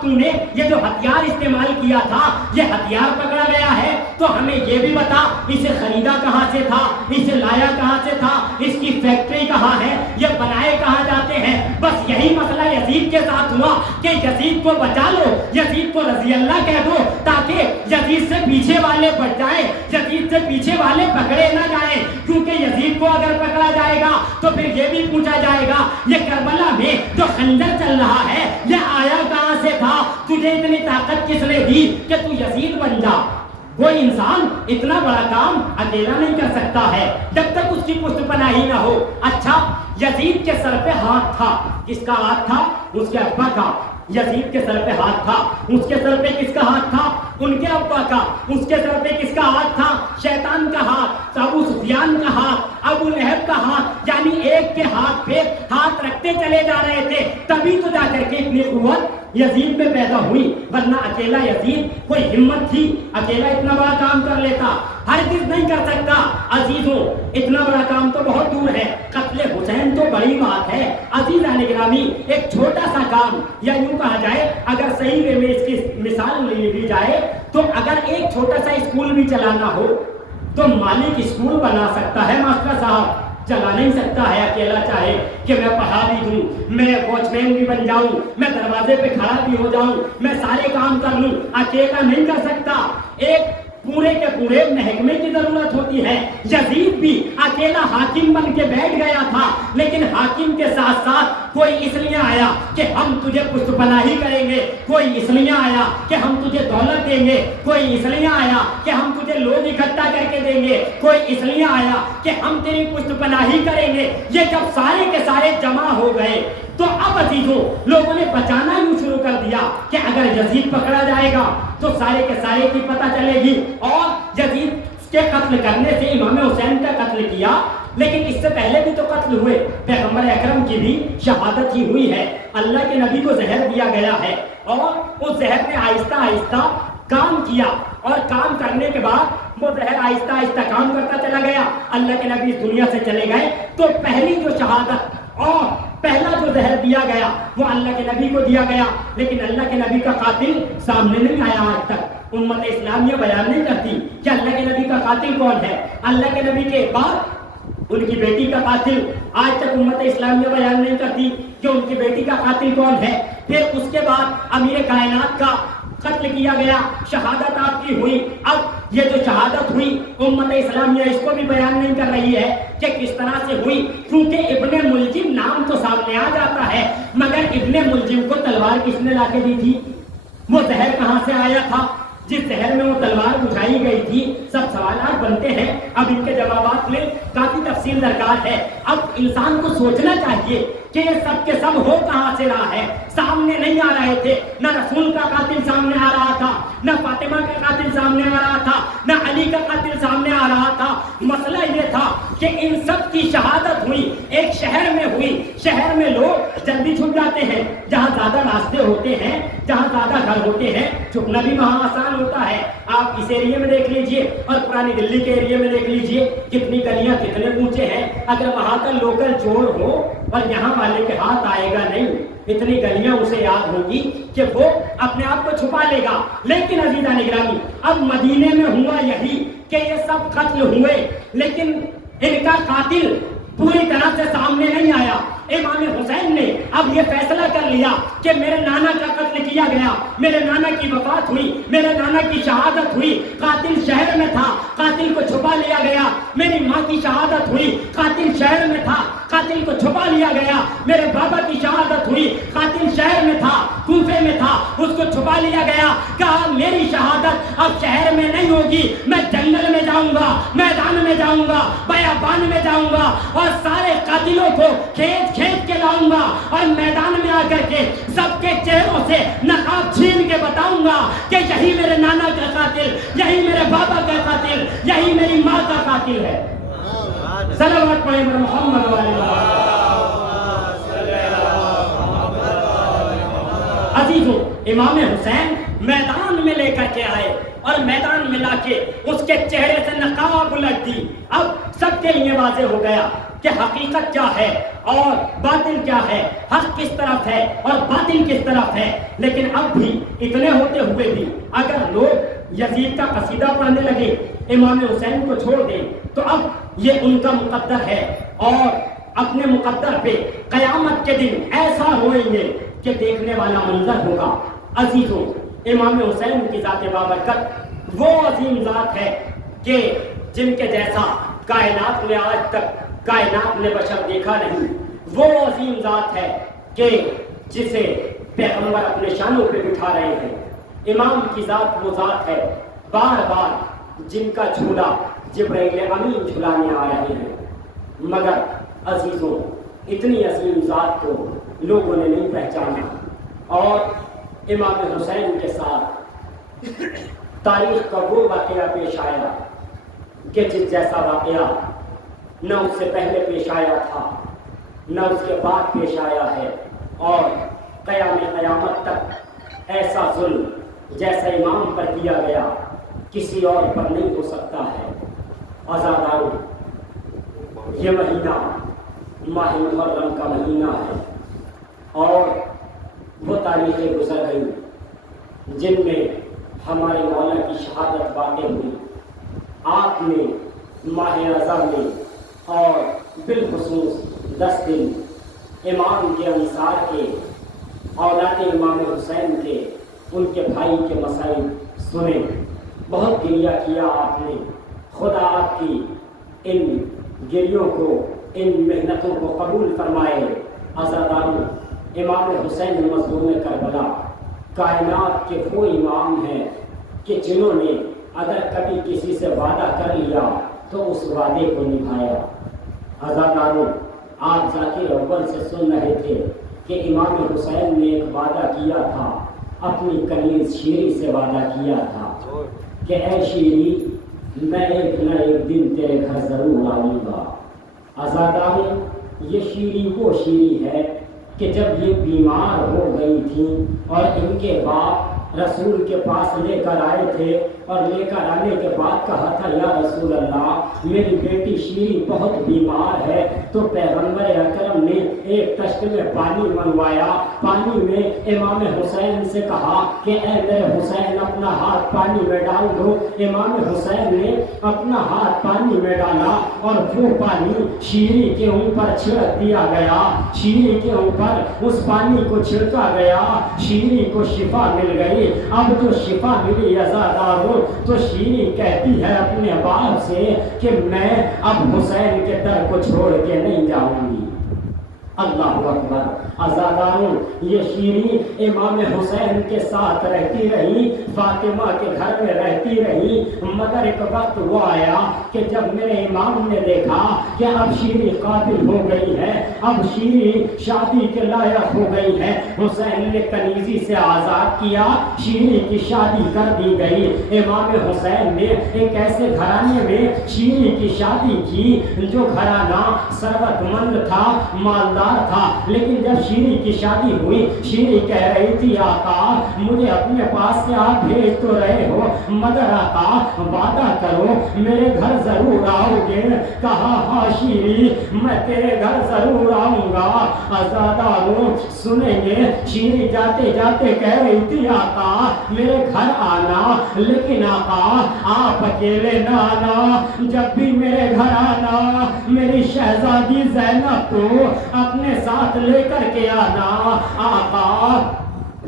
اب تو نے یہ جو ہتھیار استعمال کیا تھا یہ ہتھیار پکڑا گیا ہے تو ہمیں یہ بھی بتا اسے خریدا کہاں سے تھا, اسے لایا کہاں سے تھا, اس کی فیکٹری کہاں ہے, یہ بنائے کہاں جاتے ہیں. بس یہی مسئلہ یزید کے ساتھ ہوا کہ یزید کو بچا لو, یزید کو رضی اللہ کہہ دو تاکہ یزید سے پیچھے والے بچ جائیں, یزید سے پیچھے والے پکڑے نہ جائیں, کیونکہ یزید کو اگر پکڑا جائے گا تو پھر یہ بھی پوچھا جائے گا یہ کربلا میں جو خنجر چل رہا ہے یہ آیا کہاں سے تھا, تجھے اتنی طاقت کس نے دی کہ تو یزید بن جا. کوئی انسان اتنا بڑا کام اکیلا نہیں کر سکتا ہے جب تک اس کی پشت پناہی نہ ہو. اچھا یزید کے سر پہ ہاتھ تھا, کس کا ہاتھ تھا؟ اس کے ابا کا. یزید کے سر پہ ہاتھ تھا, اس کے سر پہ کس کا ہاتھ تھا؟ ان کے ابا کا. اس کے سر پہ کس کا ہاتھ تھا؟ شیطان کا ہاتھ, ابو سفیان کا ہاتھ, ابو لہب کا ہاتھ. یعنی ایک کے ہاتھ پہ ہاتھ رکھتے چلے جا رہے تھے, تبھی تو جا کر کے اتنی قوت یزید میں پیدا ہوئی, ورنہ اکیلا یزید کوئی ہمت تھی اکیلا اتنا بڑا کام کر لیتا؟ ہرگز نہیں کر سکتا. عزیزوں اتنا بڑا کام تو بہت دور ہے, قتل حسین تو بڑی بات ہے. عزیزان گرامی ایک چھوٹا سا کام, یا یوں کہا جائے اگر صحیح وے میں اس کی مثال لی جائے تو اگر ایک چھوٹا سا اسکول بھی چلانا ہو تو مالک اسکول بنا سکتا ہے, ماسٹر صاحب چلا نہیں سکتا ہے اکیلا. چاہے کہ میں پڑھا بھی دوں, میں واچ مین بھی بن جاؤں, میں دروازے پہ کھڑا بھی ہو جاؤں, میں سارے کام کر لوں, اکیلا نہیں کر سکتا. ایک پورے کے پورے محکمے کی ضرورت ہوتی ہے. یزید بھی اکیلا حاکم بن کے بیٹھ گیا تھا, لیکن حاکم کے ساتھ ساتھ کوئی اس لیے آیا کہ ہم تجھے پشت پناہی کریں گے, کوئی اس لیے آیا کہ ہم تجھے دولت دیں گے, کوئی اس لیے آیا کہ ہم تجھے لوگ اکٹھا کر کے دیں گے, کوئی اس لیے آیا کہ ہم تیری پشت پناہی کریں گے. یہ جب سارے کے سارے جمع ہو گئے تو اب عزیزوں لوگوں نے بچانا یوں شروع کر دیا کہ اگر یزید پکڑا جائے گا تو سارے کے سارے کی پتہ چلے گی. اور یزید کے قتل کرنے سے امام حسین کا قتل کیا, لیکن اس سے پہلے بھی تو قتل ہوئے, پیغمبر اکرم کی بھی شہادت ہی ہوئی ہے. اللہ کے نبی کو زہر دیا گیا ہے اور اس زہر نے آہستہ آہستہ کام کیا, اور کام کرنے کے بعد وہ زہر آہستہ آہستہ کام کرتا چلا گیا. اللہ کے نبی اس دنیا سے چلے گئے تو پہلی جو شہادت اور پہلا جو زہر دیا گیا وہ اللہ کے نبی کو دیا گیا, لیکن اللہ کے نبی کا قاتل سامنے نہیں آیا. آج تک امت اسلامیہ بیان نہیں کرتی کہ اللہ کے نبی کا قاتل کون ہے. اللہ کے نبی کے بعد ان کی بیٹی کا قاتل آج تک امت اسلامیہ بیان نہیں کرتی کہ ان کی بیٹی کا قاتل کون ہے. پھر اس کے بعد امیر کائنات کا قتل کیا گیا, شہادت آپ کی ہوئی. اب یہ جو شہادت ہوئی امت اسلامیہ اس کو بھی بیان نہیں کر رہی ہے کہ کس طرح سے ہوئی, کیونکہ ابن ملجم نام تو سامنے آ جاتا ہے, مگر ابن ملجم کو تلوار کس نے لا کے دی تھی؟ وہ زہر کہاں سے آیا تھا جس شہر میں وہ تلوار بجھائی گئی تھی؟ سب سوالات بنتے ہیں. اب ان کے جوابات میں کافی تفصیل درکار ہے. اب انسان کو سوچنا چاہیے کہ یہ سب کے سب ہو کہاں سے رہا ہے. سامنے نہیں آ رہے تھے, نہ رسول کا قاتل سامنے آ رہا تھا, نہ فاطمہ کا قاتل سامنے آ رہا تھا, نہ علی کا قاتل سامنے آ رہا تھا. مسئلہ یہ تھا کہ ان سب کی شہادت ہوئی ایک شہر میں ہوئی. شہر میں لوگ جلدی چھپ جاتے ہیں, جہاں زیادہ راستے ہوتے ہیں, جہاں زیادہ گھر ہوتے ہیں, چھپنا بھی وہاں آسان ہوتا ہے. آپ اس ایریے میں دیکھ لیجئے اور پرانی دلی کے ایریے میں دیکھ لیجئے کتنی گلیاں کتنے اونچے ہیں. اگر وہاں کا لوکل چور ہو اور یہاں والے کے ہاتھ آئے گا نہیں, اتنی گلیاں اسے یاد ہوگی کہ وہ اپنے آپ کو چھپا لے گا. لیکن عزیزان گرامی اب مدینے میں ہوا یہی کہ یہ سب قتل ہوئے, لیکن ان کا قاتل پوری طرح سے سامنے نہیں آیا. امام حسین نے اب یہ فیصلہ کر لیا کہ میرے نانا کا قتل کیا گیا, میرے نانا کی وفات ہوئی, میرے نانا کی شہادت ہوئی, قاتل شہر میں تھا, قاتل کو چھپا لیا گیا. میری ماں کی شہادت ہوئی, قاتل شہر میں تھا, قاتل کو چھپا لیا گیا. میرے بابا کی شہادت ہوئی, قاتل شہر میں تھا, کوفے میں تھا, اس کو چھپا لیا گیا. کہا میری شہادت اب شہر میں نہیں ہوگی, میں جنگل میں جاؤں گا, میدان میں جاؤں گا, بیابان میں جاؤں گا, اور سارے قاتلوں کو کھینچ کے لاؤں گا, اور میدان میں آ کر کے سب کے چہروں سے نقاب چھین کے بتاؤں گا کہ یہی میرے نانا کا قاتل, یہی میرے بابا کا قاتل, یہی میری ماں کا قاتل ہے. صلوات پڑھیں محمد عزیزوں امام حسین میدان میں لے کر کے آئے اور میدان میں لا کے اس کے چہرے سے نقاب الٹ دی. اب سب کے لیے واضح ہو گیا کہ حقیقت کیا ہے اور باطل کیا ہے، حق کس طرف ہے اور باطل کس طرف ہے. لیکن اب بھی اتنے ہوتے ہوئے بھی اگر لوگ یزید کا قصیدہ پڑھنے لگے، امام حسین کو چھوڑ دیں، تو اب یہ ان کا مقدر ہے اور اپنے مقدر پہ قیامت کے دن ایسا روئیں گے کہ دیکھنے والا منظر ہوگا. عزیزوں، امام حسین کی ذات بابرکت وہ عظیم ذات ہے کہ جن کے جیسا کائنات میں آج تک کائنات نے بشر دیکھا نہیں. وہ عظیم ذات ہے کہ جسے پیغمبر اپنے شانوں پہ بٹھا رہے ہیں. امام کی ذات وہ ذات ہے بار بار جن کا جھولا جبرائیل امین جھلانے آ رہے ہیں. مگر عزیزوں، اتنی عظیم ذات کو لوگوں نے نہیں پہچانا. اور امام حسین کے ساتھ تاریخ کا وہ واقعہ پیش آیا کہ جس جیسا واقعہ نہ اس سے پہلے پیش آیا تھا نہ اس کے بعد پیش آیا ہے. اور قیامت تک ایسا ظلم جیسا امام پر کیا گیا کسی اور پر نہیں ہو سکتا ہے. عزادارو، یہ مہینہ ماہ محرم کا مہینہ ہے اور وہ تاریخیں گزر گئی جن میں ہمارے مولا کی شہادت واقع ہوئی. آپ نے ماہ رضا میں اور بالخصوص 10 دن امام کے انصار کے، اولاد امام حسین کے، ان کے بھائی کے مسائل سنے. بہت گریہ کیا آپ نے. خدا آپ کی ان گریوں کو، ان محنتوں کو قبول فرمائے. عزاداروں، امام حسین مظلوم کربلا کائنات کے وہ امام ہیں کہ جنہوں نے اگر کبھی کسی سے وعدہ کر لیا تو اس وعدے کو نبھایا. عزاداروں، آپ ذاکر اول سے سن رہے تھے کہ امام حسین نے ایک وعدہ کیا تھا، اپنی کنیز شیری سے وعدہ کیا تھا کہ اے شیری، میں ایک نہ ایک دن تیرے گھر ضرور آؤں گا. عزاداروں، یہ شیری وہ شیری ہے کہ جب یہ بیمار ہو گئی تھیں اور ان کے باپ رسول کے پاس لے کر آئے تھے اور لے کر آنے کے بعد کہا تھا یا رسول اللہ، میری بیٹی شیری بہت بیمار ہے، تو پیغمبر اکرم نے ایک کشت میں پانی منگوایا. پانی میں امام حسین سے کہا کہ اے میرے حسین اپنا ہاتھ پانی میں ڈال دو. امام حسین نے اپنا ہاتھ پانی میں ڈالا اور وہ پانی شیری کے اوپر چھڑک دیا گیا. شیری کے اوپر اس پانی کو چھڑکا گیا، شیری کو شفا مل گئی. اب جو شفا ملی عزاداروں، تو شیری کہتی ہے اپنے باپ سے کہ میں اب حسین کے در کو چھوڑ کے نہیں جاؤں گی. اللہ اکبر. عزاداروں، یہ شیری امام حسین کے ساتھ رہتی رہی، فاطمہ کے گھر میں رہتی رہی. مگر ایک وقت وہ آیا کہ جب میرے امام نے دیکھا کہ اب شیری قابل ہو گئی ہے، اب شیری شادی کے لائق ہو گئی ہے، حسین نے کنیزی سے آزاد کیا، شیری کی شادی کر دی گئی. امام حسین نے ایک ایسے گھرانے میں شیری کی شادی کی جو گھرانہ ثروت مند تھا، مالدار تھا. لیکن جب شیری کی شادی ہوئی، شیری کہہ رہی تھی آقا مجھے اپنے پاس سے آپ بھیج تو رہے ہو، مگر آقا وعدہ کرو میرے گھر ضرور آؤ گے. کہا ہاں شیری، میں تیرے گھر ضرور آؤں گا. عزاداروں سنیں گے، شیری جاتے جاتے کہہ رہی تھی آقا میرے گھر آنا، لیکن آقا آپ اکیلے نہ آنا، جب بھی میرے گھر آنا میری شہزادی زینب کو اپنے ساتھ لے کر کے آنا. آقا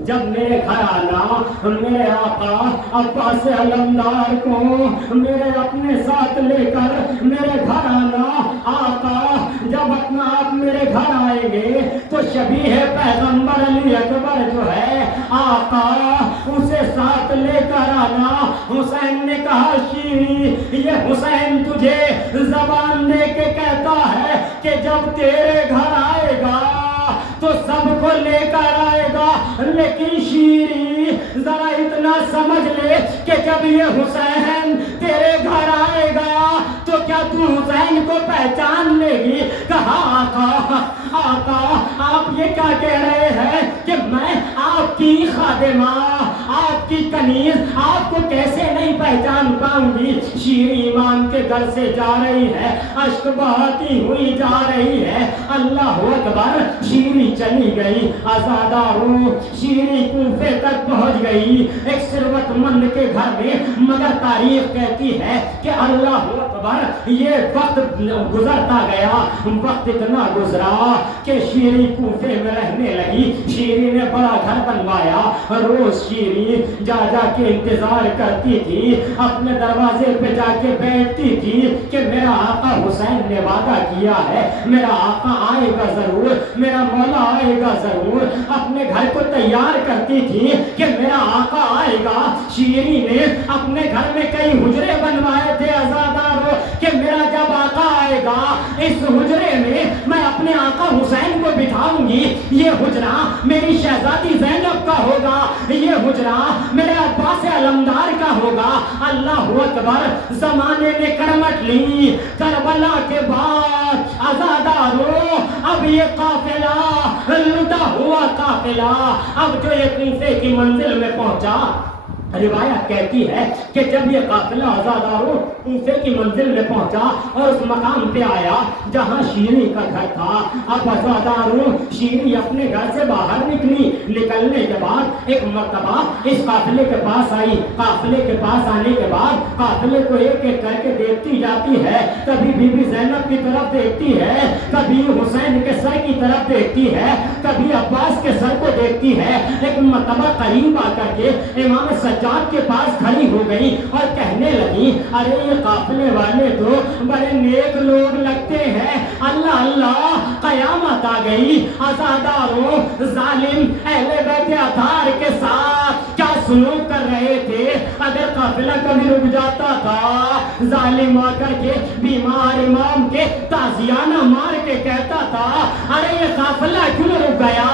جب میرے گھر آنا میرے آقا عباس علمدار کو میرے اپنے ساتھ لے کر میرے گھر آنا. آقا جب اپنا آپ میرے گھر آئیں گے تو شبیہ پیغمبر علی اکبر جو ہے آقا اسے ساتھ لے کر آنا. حسین نے کہا شیری، یہ حسین تجھے زبان دے کے کہتا ہے کہ جب تیرے گھر آئے گا تو سب کو لے کر آئے گا، لیکن شیری ذرا اتنا سمجھ لے کہ جب یہ حسین تیرے گھر آئے گا تو تو کیا تو حسین کو پہچان لے گی؟ کہا آقا آقا آپ یہ کیا کہہ رہے ہیں کہ میں آپ کی خادمہ، آپ کی کنیز، آپ کو کیسے نہیں پہچان پاؤں گی؟ شیریں امام کے گھر سے جا رہی ہے، اشک بہاتی ہوئی جا رہی ہے، اللہ اکبر، شیریں چلی گئی، آزادہ روح شیریں کوفے تک پہنچ گئی ایک ثروت مند کے گھر میں، مگر تاریخ کہتی ہے کہ اللہ اکبر یہ وقت گزرتا گیا، وقت اتنا گزرا کہ شیریں کوفے میں رہنے لگی، شیریں نے بڑا گھر بنوایا، روز شیریں جا جا کے انتظار کرتی تھی، اپنے دروازے پہ جا کے بیٹھتی تھی کہ میرا آقا حسین نے وعدہ کیا ہے، میرا آقا آئے گا ضرور، میرا مولا آئے گا ضرور، اپنے گھر کو تیار کرتی تھی کہ میرا آقا آئے گا۔ شیریں نے اپنے گھر میں کئی حجرے بنوائے تھے آزادارو کہ میرا جب آقا آئے گا اس حجرے میں اپنے آقا حسین کو بٹھاؤں گی، یہ حجرہ میری شہزادی زینب کا ہوگا، یہ حجرہ میرے عباس علمدار کا ہوگا۔ اللہ اکبر، زمانے نے کرمٹ لی، کربلا کے بعد آزادارو اب یہ قافلہ لٹا ہوا قافلہ اب جو یہ کوفے کی منزل میں پہنچا، روایت کہتی ہے کہ جب یہ قافلہ آزادارو کوفے کی منزل میں پہنچا اور اس مقام پہ آیا جہاں شیریں کا گھر تھا، اب آزادارو شیریں اپنے گھر سے باہر نکلی، نکلنے کے بعد ایک مرتبہ اس قافلے کے پاس آئی، قافلے کے پاس آنے کے بعد قافلے کو ایک ایک کر کے دیکھتی جاتی ہے، کبھی بی بی زینب کی طرف دیکھتی ہے، کبھی حسین کے سر کی طرف دیکھتی ہے، کبھی عباس کے سر کو دیکھتی ہے، ایک مرتبہ قریب آ کر کے امام سجاد کے پاس کھڑی ہو گئی اور کہنے لگی ارے یہ قافلے والے تو بڑے نیک لوگ لگتے ہیں، اللہ اللہ قیامت آ گئی، آزادارو ظالم اہل بیت اطہار کے ساتھ کیا سلوک کر رہے تھے، اگر قافلہ کبھی رک جاتا تھا ظالم آ کر کے بیمار امام کے تازیانہ مار کے کہتا تھا ارے یہ قافلہ کیوں رک گیا۔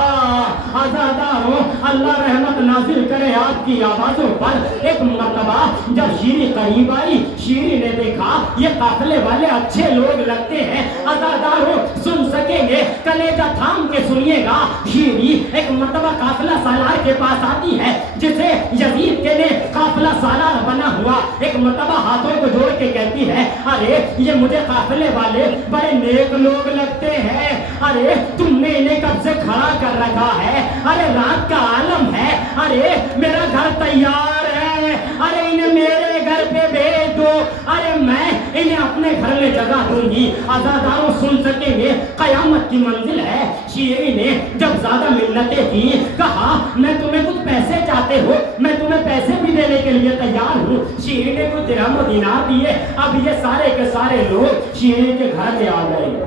آزادارو اللہ رحمت نازل کرے آپ کی آوازوں پر، ایک مرتبہ جب شیریں قریب آئی، شیریں نے دیکھا یہ قافلے والے اچھے لوگ لگتے ہیں، آزادارو سن سکیں گے کلیجہ تھام کے سنیے گا، شیریں ایک مرتبہ قافلہ سالار کے پاس آتی ہے جسے یزید کے نے قافلہ سالار بنا ہوا، ایک مرتبہ ہاتھوں کو جوڑ کے کہتی ہے ارے یہ مجھے قافلے والے بڑے نیک لوگ لگتے ہیں، ارے تم نے انہیں کب سے کھڑا کر رکھا ہے، ارے رات کا عالم ہے، ارے میرا گھر تیار ہے، ارے انہیں میرے گھر پہ بھیج دو، ارے میں انہیں اپنے گھر میں جگہ دوں گی۔ آزاداروں سن سکیں گے قیامت کی منزل ہے، شیریں نے جب زیادہ منتیں کی کہا میں تمہیں کچھ پیسے چاہتے ہو، میں تمہیں پیسے بھی دینے کے لیے تیار ہوں، شیریں نے کچھ درہم و دینار دیے، اب یہ سارے کے سارے لوگ شیریں کے گھر میں آ گئے،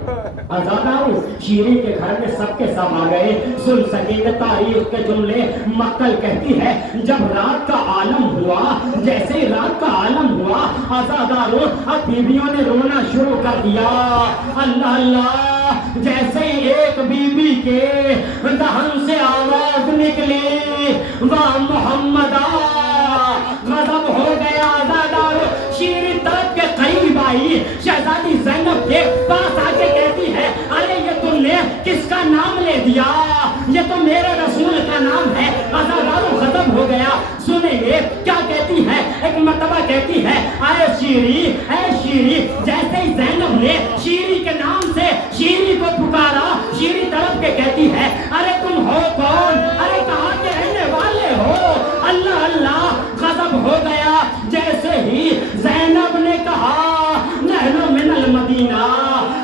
آزاداروں شیریں کے گھر میں سب کے سب آ گئے، سن سکیں گے تاریخ کے جملے، مقل کہتی ہے جب رات کا عالم ہوا، جیسے ہی رات کا عالم ہوا آزاداروں اب بیویوں نے رونا شروع کر دیا، اللہ اللہ، جیسے ہی ایک بی بی کے دہن سے آواز نکلی واہ محمدہ، غضب ہو گیا آزاداروں، شیریں طرف کے قریب آئی، شہزادی زینب کے پاس آ کے کہتی ہے ارے یہ تم نے کس کا نام لے دیا، یہ تو میرے رسول کا نام ہے، آزاداروں غضب ہو گیا۔ سنیں گے کیا کہتی ہے، ایک مرتبہ کہتی ہے اے شیریں، جیسے ہی زینب نے شیریں کے نام سے شیریں کو پکارا، شیریں طرف کے کہتی ہے ارے تم ہو کون، ارے کہاں کے رہنے والے ہو، اللہ اللہ، غضب ہو گیا۔ جیسے ہی زینب نے کہا نحن من المدینہ،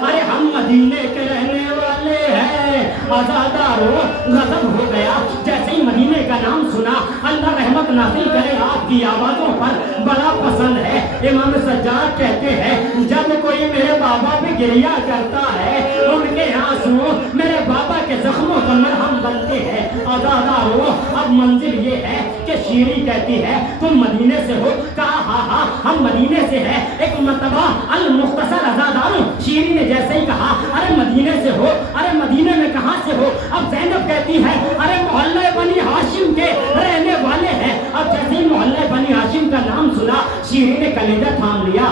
ارے ہم مدینے کے رہنے والے ہیں، آزاداروں غضب ہو گیا، جیسے ہی مدینے کا نام سنا، اللہ رحمت نازل کرے آپ کی آوازوں پر، بڑا پسند ہے۔ امام سجاد کہتے ہیں جب کوئی میرے بابا پہ گریہ کرتا ہے ان کے آنسو میرے بابا کے زخموں کا مرہم بنتے ہیں۔ آزاداروں اب منزل یہ ہے کہ شیریں کہتی ہے تم مدینے سے ہو، کہا ہاں ہم مدینے سے ہیں۔ ایک مرتبہ المختصر آزاداروں شیریں نے جیسے ہی کہا ارے مدینے سے ہو، ارے مدینے میں کہاں سے ہو، اب زینب کہتی ہے ارے محلہ بنی ہاشم کے رہنے والے ہیں۔ اب جیسے ہی محلہ بنی ہاشم کا نام سنا شیریں نے کلیجہ تھام لیا،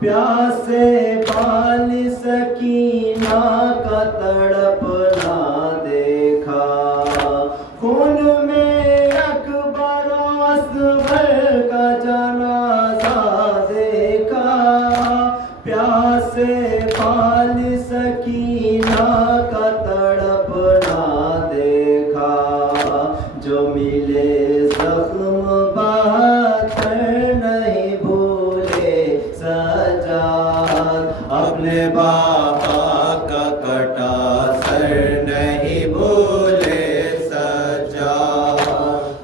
پیاسے بال سکینہ کا تڑپنا دیکھا، خون میں اکبر و اصغر کا جنازہ دیکھا، پیاسے بال سکینہ کا تڑپنا دیکھا، جو ملے زخم بہتر نہیں بھولے سجاد، اپنے بابا کا کٹا سر نہیں بھولے سجاد،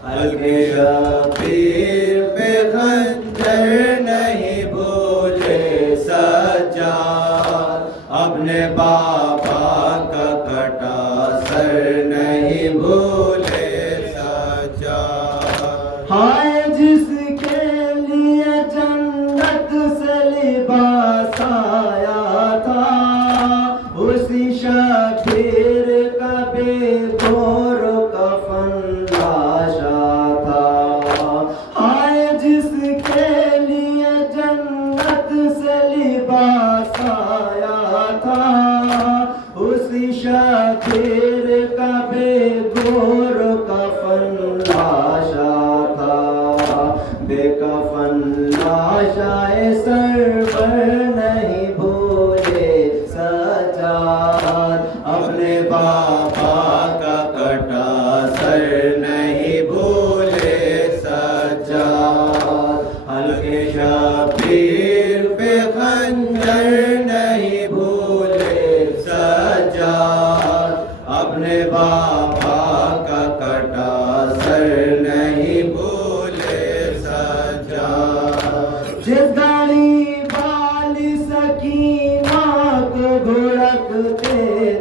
حلقے شبیر پہ خنجر نہیں بھولے سجاد، اپنے بابا کا کٹا سر نہیں بھولے سجاد، ہائے جس کے لیے جنت سے لباس آیا تھا، اسی شبیر کا بے گور کفن لاشا تھا، ہائے جس کے لیے جنت سے لباس آیا تھا، اسی شبیر کا بے گور کفن لاشا تھا، بے کفن لاشائے سرور نہیں بھولے سجاد، اپنے بابا کا کٹا سر نہیں بھولے سجاد، حلقے شبیر پہ خنجر نہیں بھولے سجاد، اپنے بابا کا کٹا سر نہیں بھولے سجاد، جس گاڑی والی سکینہ کو گھڑکتے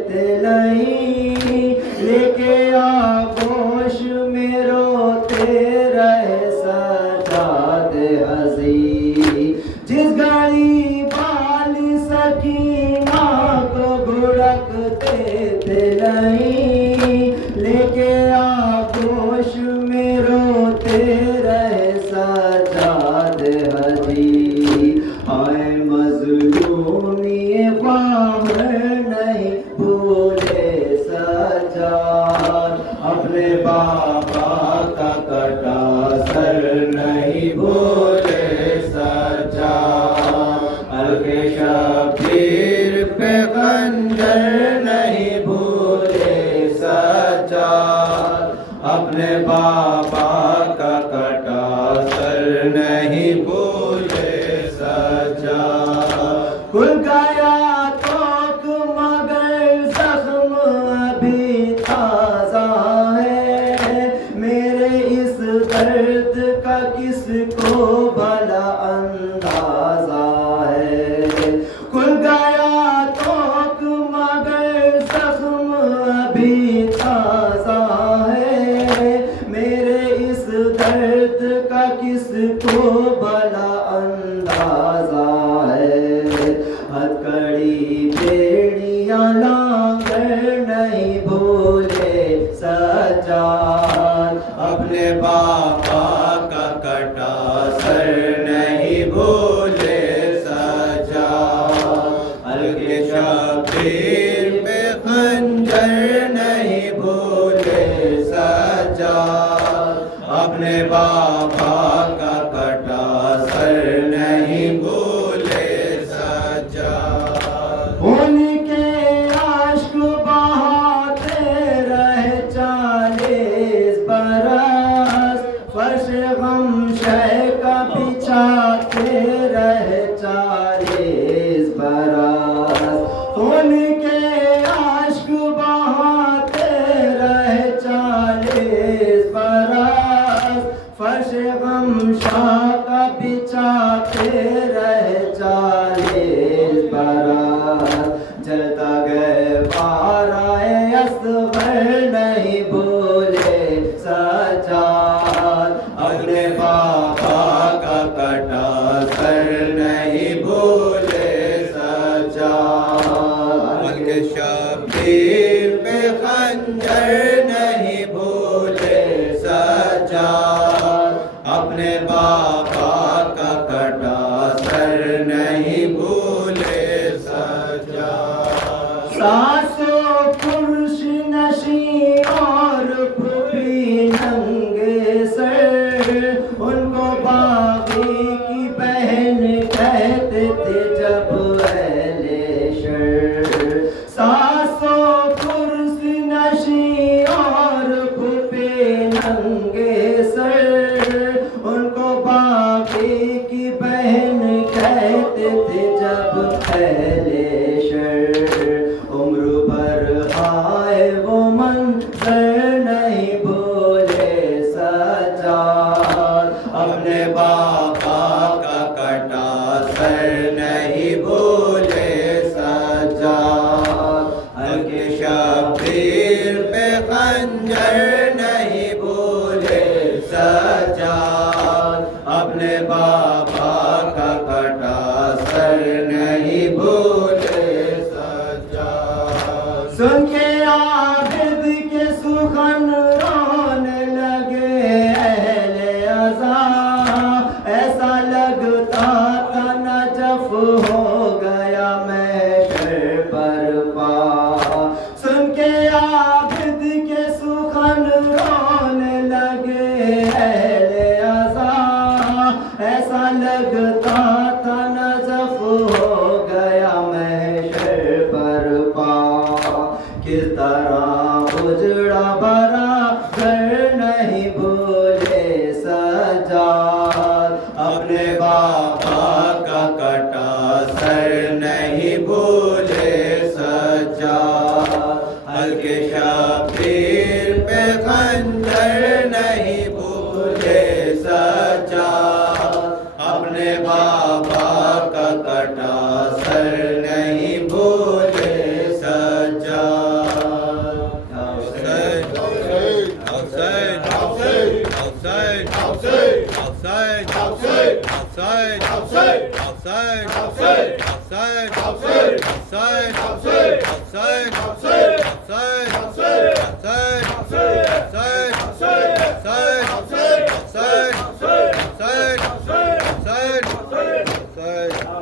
تھے نہیں، لے کے آغوش میں روتے رہے سجاد عزیز، جس گاڑی والی سکینہ کو گھڑکتے تھے نہیں، لے کے آغوش میں روتے رہے سجاد عزیز، ہائے مظلومی خواہر نہیں بھولے سجاد، اپنے بابا کا کٹا سر نہیں بھولے سجاد، حلقے شبیر پہ خنجر نہیں بھولے سجاد، اپنے بابا کا کٹا سر نہیں بھولے سجاد، کھل گیا توک مگر زخم ابھی تازہ ہے، میرے اس درد کا کس کو بھلا اندازہ ہے، کھل گیا توک مگر زخم ابھی تازہ ہے، میرے اس درد کا کس کو بھلا اندازہ ہے، ہتھکڑی بیڑیاں لانگر نہیں بھولے سجاد، اپنے بابا کا کٹا سر نہیں بھولے سجاد، حلقے شبیر پہ خنجر نہیں بھولے سجاد، اپنے بابا کا کٹا سر نہیں بھولے سجاد، ان کے عشق بہاتے رہے 40 برس، فرش غم شہ کا بچھاتے رہے 40 برس، ان کے عشق بہاتے رہے 40 برس، فرش غم شاہ کا بچھاتے رہے 40 برس، جلتا گئے پارائے اصغر نہیں بھولے سجاد، اپنے بابا کا کٹا سر نہیں بھولے سجاد، بلکہ شبیر پہ خنجر نہیں بھولے سجاد، اپنے بابا کا کٹا سر نہیں نہیں بھولے سجاد ساسو پرش نشی اور پھوپھی ننگے سر ان کو باغی کی بہن کہتے تھے جب اہل شر ساسو پرش نشی اور پھوپھی ننگے سر ان کو باغی کی بہن کہتے تھے جب اہل شر عمر بھر آئے وہ منظر نہیں بھولے سجاد اپنے بابا کا کٹا سر نہیں بھولے سجاد ہلکے شبیر پہ خنجر نہیں بھولے سجاد اپنے بابا کا کٹا سر نہیں بھولے سجاد سن کے عابد کے سخن رونے لگے اہل عزا ایسا لگتا تھا نجف ہو گیا محشر برپا سن کے عابد کے سخن رونے لگے اہل عزا ایسا لگتا تھا نجف ہو گیا محشر برپا کس طرح اجڑا بھرا گھر نہیں بھولے سجاد اپنے بابا کا کٹا سر نہیں بھولے سجاد ہلکے شبیر پہ خنجر نہیں بھولے سجاد اپنے بابا کا کٹا سر نہیں بھولے سجاد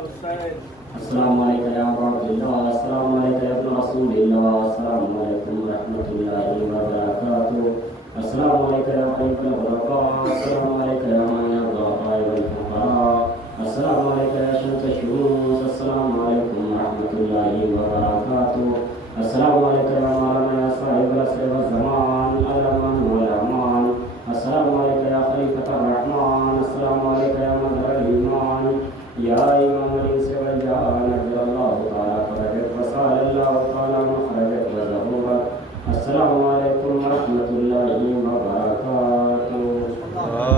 السلام علیکم یا رب اللہ السلام علیکم یا ابن رسول اللہ السلام علیکم ورحمۃ اللہ وبرکاتہ السلام علیکم یا حبیب الغرباء السلام علیکم یا معنی الضعفاء والفقراء السلام علیکم یا شمس الشموس السلام علیکم ورحمۃ اللہ وبرکاتہ السلام علیکم یا مولانا صاحب العصر والزمان الامان والامان السلام علیکم یا خلیفۃ الرحمن السلام علیکم یا مظہر الایمان یا امام الانس والجان نجل اللہ تعالی فرجک وسال اللہ تعالی مخرجک وظہورک السلام علیکم ورحمۃ اللہ